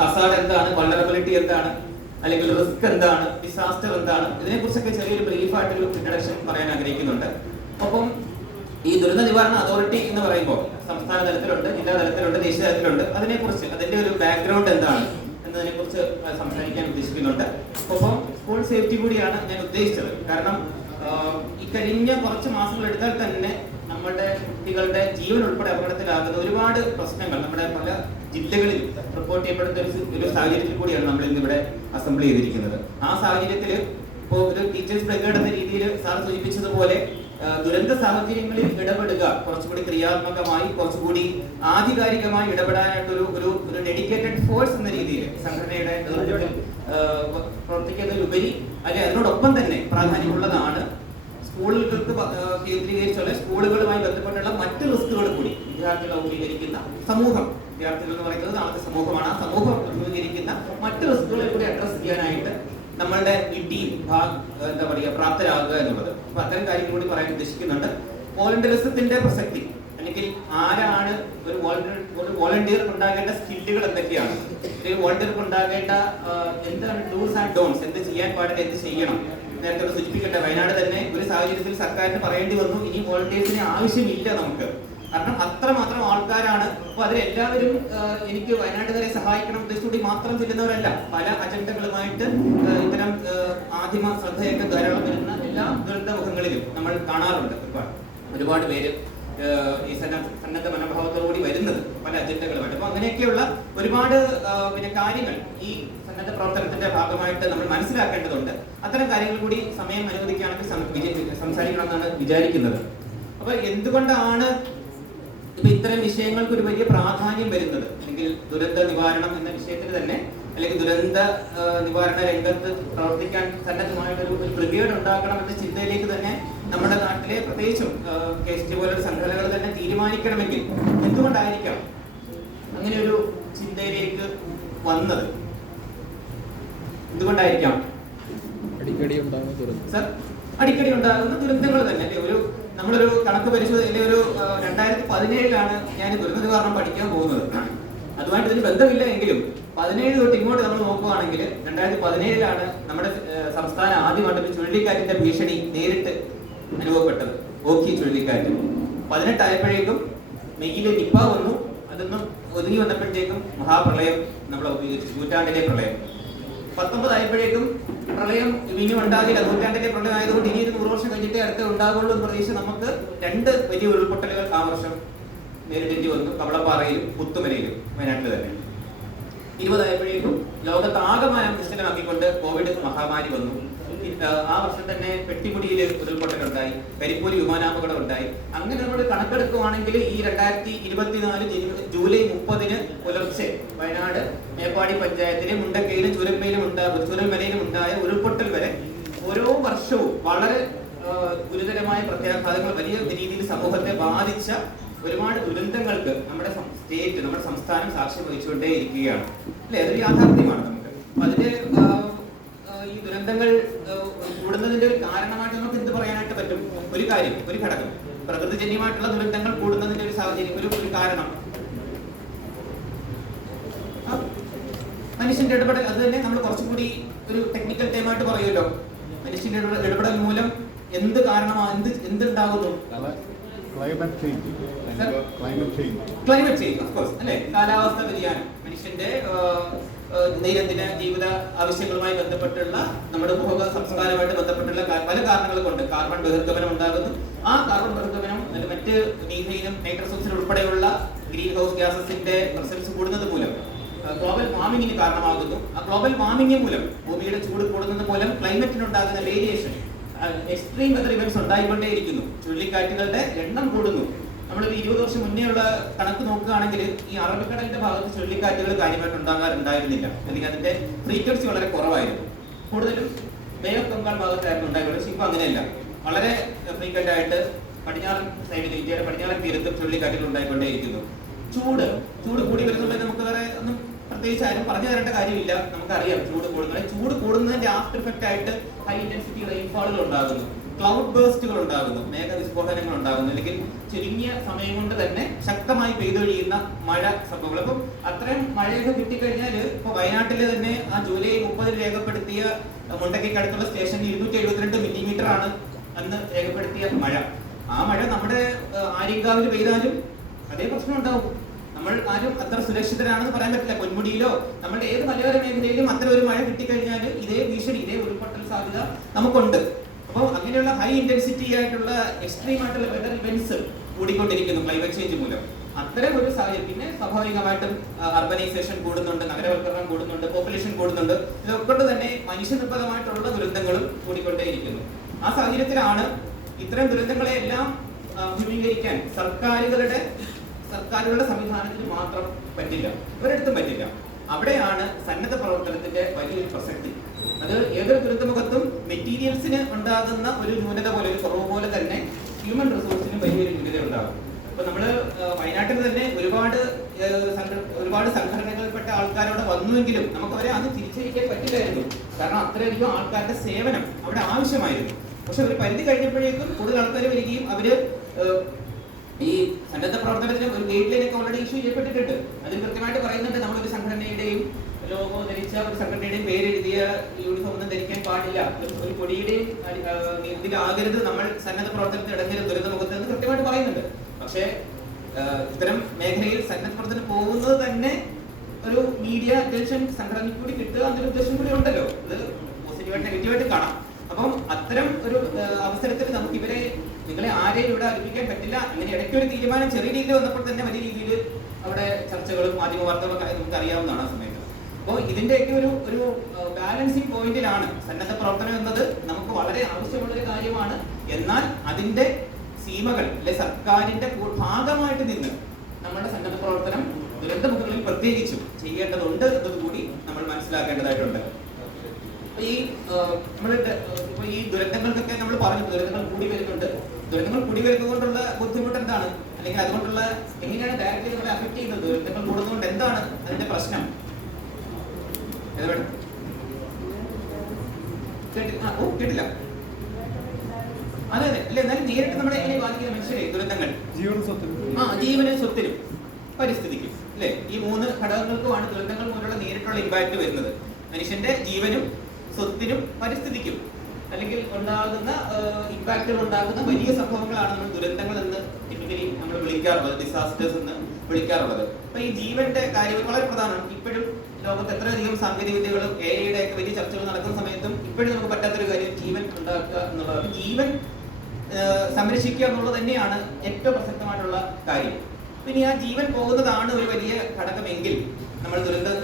Hazard എന്താണ്, vulnerability എന്താണ്, അല്ലെങ്കിൽ റിസ്ക് എന്താണ്, ഡിസാസ്റ്റർ എന്താണ്, ഇതിനെക്കുറിച്ചൊക്കെ ചെറിയൊരു ബ്രീഫായിട്ടൊരു ഇൻട്രഡക്ഷൻ പറയാൻ ആഗ്രഹിക്കുന്നുണ്ട്. ഒപ്പം ഈ ദുരന്ത നിവാരണ അതോറിറ്റി എന്ന് പറയുമ്പോൾ സംസ്ഥാന തലത്തിലുണ്ട്, ജില്ലാ തലത്തിലുണ്ട്, ദേശീയ തലത്തിലുണ്ട്. അതിനെക്കുറിച്ച് അതിന്റെ ഒരു ബാക്ക്ഗ്രൗണ്ട് എന്താണ് എന്നതിനെക്കുറിച്ച് സംസാരിക്കാൻ ഉദ്ദേശിക്കുന്നുണ്ട്. ഒപ്പം സ്കൂൾ സേഫ്റ്റി കൂടിയാണ് ഞാൻ ഉദ്ദേശിച്ചത്. കാരണം ഈ കഴിഞ്ഞ കുറച്ച് മാസങ്ങൾ എടുത്താൽ തന്നെ നമ്മുടെ കുട്ടികളുടെ ജീവൻ ഉൾപ്പെടെ അപകടത്തിലാകുന്ന ഒരുപാട് പ്രശ്നങ്ങൾ നമ്മുടെ പല ജില്ലകളിൽ റിപ്പോർട്ട് ചെയ്യപ്പെടുന്ന ഒരു സാഹചര്യത്തിൽ കൂടിയാണ് നമ്മൾ ഇന്ന് ഇവിടെ അസംബിൾ ചെയ്തിരിക്കുന്നത്. ആ സാഹചര്യത്തിൽ ഇപ്പോൾ ഒരു ടീച്ചേഴ്സ് ബ്രിഗേഡ് എന്ന രീതിയിൽ സാർ സൂചിപ്പിച്ചതുപോലെ ദുരന്ത സാഹചര്യങ്ങളിൽ ഇടപെടുക കുറച്ചുകൂടി ക്രിയാത്മകമായി, കുറച്ചുകൂടി ആധികാരികമായി ഇടപെടാനായിട്ടൊരു ഒരു ഡെഡിക്കേറ്റഡ് ഫോഴ്സ് എന്ന രീതിയിൽ സംഘടനയുടെ നേതൃത്വത്തിൽ പ്രവർത്തിക്കുന്നതിലുപരി അല്ലെ അതിനോടൊപ്പം തന്നെ പ്രാധാന്യമുള്ളതാണ് സ്കൂളുകൾക്ക് കേന്ദ്രീകരിച്ചുള്ള സ്കൂളുകളുമായി ബന്ധപ്പെട്ടുള്ള മറ്റ് റിസ്കുകൾ കൂടി വിദ്യാർത്ഥികളെ അഭിമുഖീകരിക്കുന്ന സമൂഹം, വിദ്യാർത്ഥികൾ എന്ന് പറയുന്നത് നാളത്തെ സമൂഹമാണ്, ആ സമൂഹം അഭിമുഖീകരിക്കുന്ന മറ്റ് റിസ്കുകളെ കൂടി അഡ്രസ് ചെയ്യാനായിട്ട് നമ്മളുടെ ഈ ടീം എന്താ പറയുക പ്രാപ്തരാകുക എന്നുള്ളത്. അപ്പൊ അത്തരം കാര്യങ്ങൾ കൂടി പറയാൻ ഉദ്ദേശിക്കുന്നുണ്ട്. വോളണ്ടിയറിസത്തിന്റെ പ്രസക്തി, അല്ലെങ്കിൽ ആരാണ് ഒരു വോളണ്ടിയർക്ക് ഉണ്ടാകേണ്ട സ്കില്ലുകൾ എന്തൊക്കെയാണ്, ഒരു വോളണ്ടിയർക്ക് ഉണ്ടാകേണ്ട എന്താണ് ഡൂസ് ആൻഡ് ഡോൺസ്, എന്ത് ചെയ്യാൻ പാടില്ല, എന്ത് ചെയ്യണം. നേരത്തെ സൂചിപ്പിക്കട്ടെ, വയനാട് തന്നെ ഒരു സാഹചര്യത്തിൽ സർക്കാരിന് പറയേണ്ടി വന്നു ഇനി വോളണ്ടിയേഴ്സിന് ആവശ്യമില്ല നമുക്ക്, കാരണം അത്രമാത്രം ആൾക്കാരാണ്. അപ്പൊ അതിലെല്ലാവരും എനിക്ക് വയനാട്ടുകാരെ സഹായിക്കണം ഉദ്ദേശത്തോടെ മാത്രം ചെല്ലുന്നവരല്ല, പല അജണ്ടകളുമായിട്ട് ഇത്തരം ആദിമ ശ്രദ്ധയൊക്കെ ധാരാളം വരുന്ന എല്ലാ ദുരന്തമുഖങ്ങളിലും നമ്മൾ കാണാറുണ്ട്. ഒരുപാട് പേര് ഈ സന്നദ്ധ മനോഭാവത്തോടുകൂടി വരുന്നത് പല അജണ്ടകളുമായിട്ട്. അപ്പൊ അങ്ങനെയൊക്കെയുള്ള ഒരുപാട് കാര്യങ്ങൾ ഈ സന്നദ്ധ പ്രവർത്തനത്തിന്റെ ഭാഗമായിട്ട് നമ്മൾ മനസ്സിലാക്കേണ്ടതുണ്ട്. അത്തരം കാര്യങ്ങൾ കൂടി സമയം അനുവദിക്കുകയാണെങ്കിൽ സംസാരിക്കണം എന്നാണ് വിചാരിക്കുന്നത്. അപ്പൊ എന്തുകൊണ്ടാണ് ഇപ്പൊ ഇത്തരം വിഷയങ്ങൾക്ക് ഒരു വലിയ പ്രാധാന്യം വരുന്നത്, അല്ലെങ്കിൽ ദുരന്ത നിവാരണം എന്ന വിഷയത്തിൽ തന്നെ, അല്ലെങ്കിൽ ദുരന്ത നിവാരണ രംഗത്ത് പ്രവർത്തിക്കാൻ സന്നദ്ധമായിട്ടൊരു ബ്രിഗേഡ് ഉണ്ടാക്കണം എന്ന ചിന്തയിലേക്ക് തന്നെ നമ്മുടെ നാട്ടിലെ പ്രത്യേകിച്ചും KST പോലുള്ള സംഘടനകൾ തന്നെ തീരുമാനിക്കണമെങ്കിൽ എന്തുകൊണ്ടായിരിക്കാം അങ്ങനെ ഒരു ചിന്തയിലേക്ക് വന്നത്? എന്തുകൊണ്ടായിരിക്കാം? അടിക്കടി ഉണ്ടാകുന്ന ദുരന്തങ്ങൾ തന്നെ. നമ്മളൊരു കണക്ക് പരിശോധന, ഒരു 2017 ഞാൻ ദുരന്ത നിവാരണം പഠിക്കാൻ പോകുന്നത്. അതുമായിട്ട് ഇതിന് ബന്ധമില്ല എങ്കിലും 17 തൊട്ട് ഇങ്ങോട്ട് നമ്മൾ നോക്കുകയാണെങ്കിൽ 2017 നമ്മുടെ സംസ്ഥാനം ആദ്യമായിട്ട് ചുഴലിക്കാറ്റിന്റെ ഭീഷണി നേരിട്ട് അനുഭവപ്പെട്ടത്. ഓഖി ചുഴലിക്കാറ്റ് 18 ആയപ്പോഴേക്കും മെയ്യിലെ നിപ്പ വന്നു. അതൊന്നും ഒതുങ്ങി വന്നപ്പോഴത്തേക്കും മഹാപ്രളയം നമ്മളെ ഉപയോഗിച്ചു, നൂറ്റാണ്ടിലെ പ്രളയം. 19 ആയപ്പോഴേക്കും പ്രളയം ഇനിയും ഉണ്ടാകില്ല, നൂറ്റാണ്ടിലെ പ്രളയം ആയതുകൊണ്ട് ഇനി 100 വർഷം കഴിഞ്ഞിട്ടേ അടുത്ത് ഉണ്ടാകുള്ളൂ എന്ന് പ്രതീക്ഷിച്ച് നമുക്ക് 2 വലിയ ഉരുൾപൊട്ടലുകൾ ആ വർഷം നേരിടേണ്ടി വന്നു, കവളപ്പാറയിലും പുത്തുമലയിലും, വയനാട്ടിൽ തന്നെ. 20 ആയപ്പോഴേക്കും ലോകത്താകമായ നിശ്ചലമാക്കിക്കൊണ്ട് കോവിഡ് മഹാമാരി വന്നു. ആ വർഷം തന്നെ പെട്ടിമുടിയിൽ ഉരുൾപൊട്ടലുണ്ടായി, കരിപ്പൂരി വിമാനാപകടം ഉണ്ടായി. അങ്ങനെ നമ്മൾ കണക്കെടുക്കുകയാണെങ്കിൽ ഈ 2024 ജൂലൈ 30 പുലർച്ചെ വയനാട് മേപ്പാടി പഞ്ചായത്തിലെ മുണ്ടക്കയിലും ചൂരൽമലയിലും ഉണ്ടായ ഉരുൾപൊട്ടൽ വരെ ഓരോ വർഷവും വളരെ ഗുരുതരമായ പ്രത്യാഘാതങ്ങൾ, വലിയ രീതിയിൽ സമൂഹത്തെ ബാധിച്ച ഒരുപാട് ദുരന്തങ്ങൾക്ക് നമ്മുടെ സ്റ്റേറ്റ്, നമ്മുടെ സംസ്ഥാനം സാക്ഷ്യം വഹിച്ചുകൊണ്ടേ ഇരിക്കുകയാണ് അല്ലെ? അതൊരു യാഥാർത്ഥ്യമാണ് നമുക്ക്. അപ്പൊ അതിന്റെ ഈ ദുരന്തങ്ങൾ കൂടുന്നതിന്റെ ഒരു കാരണമായിട്ട് നമുക്ക് എന്ത് പറയാനായിട്ട് പറ്റും? ഒരു കാര്യം, ഒരു ഘടകം, പ്രകൃതിജന്യമായിട്ടുള്ള ദുരന്തങ്ങൾ കൂടുന്നതിന്റെ ഒരു സാഹചര്യം, ഒരു കാരണം മനുഷ്യന്റെ ഇടപെടൽ. അത് തന്നെ നമ്മൾ കുറച്ചുകൂടി ഒരു ടെക്നിക്കൽ ടൈമായിട്ട് പറയുമല്ലോ, മനുഷ്യന്റെ ഇടപെടൽ മൂലം എന്ത് കാരണമാണ്, എന്തുണ്ടാകുന്നു? ക്ലൈമറ്റ് ചേഞ്ച്, ഓഫ് കോഴ്സ് അല്ലെ? കാലാവസ്ഥ വ്യതിയാനം, മനുഷ്യന്റെ ദൈനംദിന ജീവിത ആവശ്യങ്ങളുമായി ബന്ധപ്പെട്ടുള്ള നമ്മുടെ ഉപഭോഗ സംസ്കാരവുമായിട്ട് ബന്ധപ്പെട്ടുള്ള പല കാരണങ്ങൾ കൊണ്ട് കാർബൺ ബഹിർഗമനം ഉണ്ടാകുന്നു. ആ കാർബൺ ബഹിർഗമനം മറ്റ് മീഥെയ്നും നൈട്രസ് ഓക്സൈഡ് ഉൾപ്പെടെയുള്ള ഗ്രീൻ ഹൗസ് ഗ്യാസസിന്റെ പ്രസൻസ് കൂടുന്നത് മൂലം ഗ്ലോബൽ വാർമിങ്ങിന് കാരണമാകുന്നു. ആ ഗ്ലോബൽ വാർമിംഗ് മൂലം, ഭൂമിയുടെ ചൂട് കൂടുന്നത് മൂലം ക്ലൈമറ്റിനുണ്ടാകുന്ന വേരിയേഷൻ, എക്സ്ട്രീം വെതർ ഇവന്റ്സ് ഉണ്ടായിക്കൊണ്ടേയിരിക്കുന്നു. ചുഴലിക്കാറ്റുകളുടെ എണ്ണം കൂടുന്നു. നമ്മളൊരു 20 വർഷം മുന്നേ ഉള്ള കണക്ക് നോക്കുകയാണെങ്കിൽ ഈ അറബിക്കടലിന്റെ ഭാഗത്ത് ചുഴലിക്കാറ്റുകൾ കാര്യമായിട്ട് ഉണ്ടായിരുന്നില്ല, അല്ലെങ്കിൽ അതിന്റെ ഫ്രീക്വൻസി വളരെ കുറവായിരുന്നു. കൂടുതലും ബേ ഓഫ് ബംഗാൾ ഭാഗത്തായിരുന്നു ഉണ്ടായിരുന്നത്. പക്ഷേ ഇപ്പൊ അങ്ങനെയല്ല, വളരെ ഫ്രീക്വന്റ് ആയിട്ട് പടിഞ്ഞാറൻ സൈഡിൽ, ഇന്ത്യയുടെ പടിഞ്ഞാറൻ തീരത്തും ചുഴലിക്കാറ്റുകൾ ഉണ്ടായിക്കൊണ്ടേയിരിക്കുന്നു. ചൂട് കൂടി വരുന്നുണ്ടെങ്കിൽ നമുക്ക് വേറെ ഒന്നും പ്രത്യേകിച്ച് ആരും പറഞ്ഞു തരേണ്ട കാര്യമില്ല, നമുക്കറിയാം ചൂട് കൂടുന്നതിന്റെ ആഫ്റ്റർ ഇഫക്റ്റ് ആയിട്ട് ഹൈ ഇന്റൻസിറ്റി റെയിൻഫാളുകൾ ഉണ്ടാകുന്നു. ക്ലൗഡ് ബേഴ്സ്റ്റുകൾ ഉണ്ടാകുന്നു, മേഘവിസ്ഫോടനങ്ങൾ ഉണ്ടാകുന്നു, അല്ലെങ്കിൽ ചുരുങ്ങിയ സമയം കൊണ്ട് തന്നെ ശക്തമായി പെയ്തൊഴിയുന്ന മഴ സംഭവങ്ങൾ. അപ്പം അത്രയും മഴയൊക്കെ കിട്ടിക്കഴിഞ്ഞാൽ ഇപ്പോൾ വയനാട്ടിൽ തന്നെ ആ ജൂലൈ 30 രേഖപ്പെടുത്തിയ മുണ്ടക്കയ്ക്കടുത്തുള്ള സ്റ്റേഷനിൽ 272 മില്ലിമീറ്റർ ആണ് അന്ന് രേഖപ്പെടുത്തിയ മഴ. ആ മഴ നമ്മുടെ ആര്യങ്കാവിൽ പെയ്താലും അതേ പ്രശ്നം ഉണ്ടാവും. നമ്മൾ ആരും അത്ര സുരക്ഷിതരാണെന്ന് പറയാൻ പറ്റില്ല. പൊന്മുടിയിലോ നമ്മുടെ ഏത് മലയോര മേഖലയിലും അത്ര ഒരു മഴ കിട്ടിക്കഴിഞ്ഞാൽ ഇതേ ഭീഷണി, ഇതേ ഉരുൾപൊട്ടൽ സാധ്യത നമുക്കുണ്ട്. അപ്പോൾ അങ്ങനെയുള്ള ഹൈ ഇന്റൻസിറ്റി ആയിട്ടുള്ള എക്സ്ട്രീം ആയിട്ടുള്ള വെതർ ഇവന്റ്സ് കൂടിക്കൊണ്ടിരിക്കുന്നു ക്ലൈമറ്റ് ചേഞ്ച് മൂലം. അത്തരം ഒരു സാഹചര്യം, പിന്നെ സ്വാഭാവികമായിട്ടും അർബനൈസേഷൻ കൂടുന്നുണ്ട്, നഗരവൽക്കരണം കൂടുന്നുണ്ട്, പോപ്പുലേഷൻ കൂടുന്നുണ്ട്. ഇതൊക്കെ തന്നെ മനുഷ്യനിർഭരമായിട്ടുള്ള ദുരന്തങ്ങളും കൂടിക്കൊണ്ടേയിരിക്കുന്നു. ആ സാഹചര്യത്തിലാണ് ഇത്തരം ദുരന്തങ്ങളെ എല്ലാം അഭിമുഖീകരിക്കാൻ സർക്കാരുകളുടെ സംവിധാനത്തിന് മാത്രം പറ്റില്ല, ഒരിടത്തും പറ്റില്ല. അവിടെയാണ് സന്നദ്ധ പ്രവർത്തനത്തിന്റെ വലിയൊരു പ്രസക്തി. അത് ഏതൊരു ദുരന്തമുഖത്തും മെറ്റീരിയൽസിന് ഉണ്ടാകുന്ന ഒരു ന്യൂനത പോലെ, ഒരു കുറവ് പോലെ തന്നെ ഹ്യൂമൻ റിസോഴ്സിന് വലിയൊരു ന്യൂനത ഉണ്ടാകും. ഇപ്പൊ നമ്മള് വയനാട്ടിൽ തന്നെ ഒരുപാട് സംഘടനകളിൽപ്പെട്ട ആൾക്കാരവിടെ വന്നുവെങ്കിലും നമുക്ക് അവരെ അത് തിരിച്ചറിയിക്കാൻ പറ്റില്ലായിരുന്നു. കാരണം അത്രയധികം ആൾക്കാരുടെ സേവനം അവിടെ ആവശ്യമായിരുന്നു. പക്ഷെ ഒരു പരിധി കഴിഞ്ഞപ്പോഴേക്കും കൂടുതൽ ആൾക്കാർ വരികയും അവര് ഈ സന്നദ്ധ പ്രവർത്തനത്തിന് ഒരു ഗൈഡ് ലൈൻ ഒക്കെ ഓൾറെഡി ഇഷ്യൂ ചെയ്യപ്പെട്ടിട്ടുണ്ട്. അതിൽ കൃത്യമായിട്ട് പറയുന്നുണ്ട്, നമ്മളൊരു സംഘടനയുടെയും ലോഗോ ധരിച്ച ഒരു സംഘടനയുടെയും പേരെഴുതിയ യൂണിഫോം ഒന്നും ധരിക്കാൻ പാടില്ല, ഒരു കൊടിയുടെയും ഇതിലാകരുത്, നമ്മൾ സന്നദ്ധ പ്രവർത്തനത്തിൽ ഇടങ്ങരുത് ദുരന്തമുഖത്ത് എന്ന് കൃത്യമായിട്ട് പറയുന്നുണ്ട്. പക്ഷേ ഇത്തരം മേഖലയിൽ സന്നദ്ധ പ്രവർത്തനം പോകുന്നത് തന്നെ ഒരു മീഡിയ അറ്റൻഷൻ സംഘടനയ്ക്ക് കൂടി കിട്ടുക എന്നൊരു ഉദ്ദേശം കൂടി ഉണ്ടല്ലോ. ഇത് പോസിറ്റീവായിട്ട് നെഗറ്റീവായിട്ട് കാണാം. അപ്പം അത്തരം ഒരു അവസരത്തിൽ നമുക്ക് നിങ്ങളെ ആരെയും ഇവിടെ അടുപ്പിക്കാൻ പറ്റില്ല, അങ്ങനെ ഇടയ്ക്ക് ഒരു തീരുമാനം ചെറിയ രീതിയിൽ വന്നപ്പോൾ തന്നെ വലിയ രീതിയിൽ അവിടെ ചർച്ചകളും മാധ്യമ വാർത്തകളൊക്കെ നമുക്ക് അറിയാവുന്നതാണ് ആ സമയത്ത്. അപ്പോൾ ഇതിന്റെയൊക്കെ ഒരു ബാലൻസിങ് പോയിന്റിലാണ് സന്നദ്ധ പ്രവർത്തനം എന്നത് നമുക്ക് വളരെ ആവശ്യമുള്ളൊരു കാര്യമാണ്. എന്നാൽ അതിന്റെ സീമകൾ അല്ലെ സർക്കാരിന്റെ ഭാഗമായിട്ട് നിന്ന് നമ്മുടെ സന്നദ്ധ പ്രവർത്തനം ദുരന്തമുഖങ്ങളിൽ പ്രത്യേകിച്ചും ചെയ്യേണ്ടതുണ്ട് എന്നതുകൂടി നമ്മൾ മനസ്സിലാക്കേണ്ടതായിട്ടുണ്ട്. ഈ ദുരന്തങ്ങൾക്കൊക്കെ നമ്മൾ പറഞ്ഞു, ദുരന്തങ്ങൾ കൂടി വരുന്നുണ്ട്. ദുരന്തങ്ങൾ കൂടി വരുന്നതുകൊണ്ടുള്ള ബുദ്ധിമുട്ട് എന്താണ്, അല്ലെങ്കിൽ അതുകൊണ്ടുള്ള എങ്ങനെയാണ് ഡയറക്റ്റ്ലി നമ്മളെ അഫക്ട് ചെയ്യുന്നത്? ദുരന്തങ്ങൾ കൂടുന്നതുകൊണ്ട് എന്താണ് അതിന്റെ പ്രശ്നം? കേട്ടില്ല. അതെ അല്ല, എന്നാലും നേരിട്ട് നമ്മളെ എങ്ങനെ ബാധിക്കുന്ന മനുഷ്യരെ ദുരന്തങ്ങൾ ജീവനും സ്വത്തിനും പരിസ്ഥിതിക്കും അല്ലെ, ഈ 3 ഘടകങ്ങൾക്കുമാണ് ദുരന്തങ്ങൾ മൂലമുള്ള നേരിട്ടുള്ള ഇമ്പാക്ട് വരുന്നത്. മനുഷ്യന്റെ ജീവനും സ്വത്തിനും പരിസ്ഥിതിക്കും അല്ലെങ്കിൽ ഉണ്ടാകുന്ന ഇമ്പാക്റ്റുകൾ ഉണ്ടാകുന്ന വലിയ സംഭവങ്ങളാണ് നമ്മൾ ദുരന്തങ്ങൾ എന്ന് ടിപ്പിക്കലി നമ്മൾ വിളിക്കാറുള്ളത്, ഡിസാസ്റ്റേഴ്സ് എന്ന് വിളിക്കാറുള്ളത്. അപ്പൊ ഈ ജീവന്റെ കാര്യം വളരെ പ്രധാനമാണ്. ഇപ്പോഴും ലോകത്ത് എത്രയധികം സാങ്കേതിക വിദ്യകളും AI-യുടെ ഒക്കെ വലിയ ചർച്ചകൾ നടക്കുന്ന സമയത്തും ഇപ്പോഴും നമുക്ക് പറ്റാത്തൊരു കാര്യം ജീവൻ ഉണ്ടാക്കുക എന്നുള്ളത്. ജീവൻ സംരക്ഷിക്കുക എന്നുള്ളത് തന്നെയാണ് ഏറ്റവും പ്രസക്തമായിട്ടുള്ള കാര്യം. പിന്നെ ആ ജീവൻ പോകുന്നതാണ് ഒരു വലിയ ഘടകമെങ്കിൽ നമ്മൾ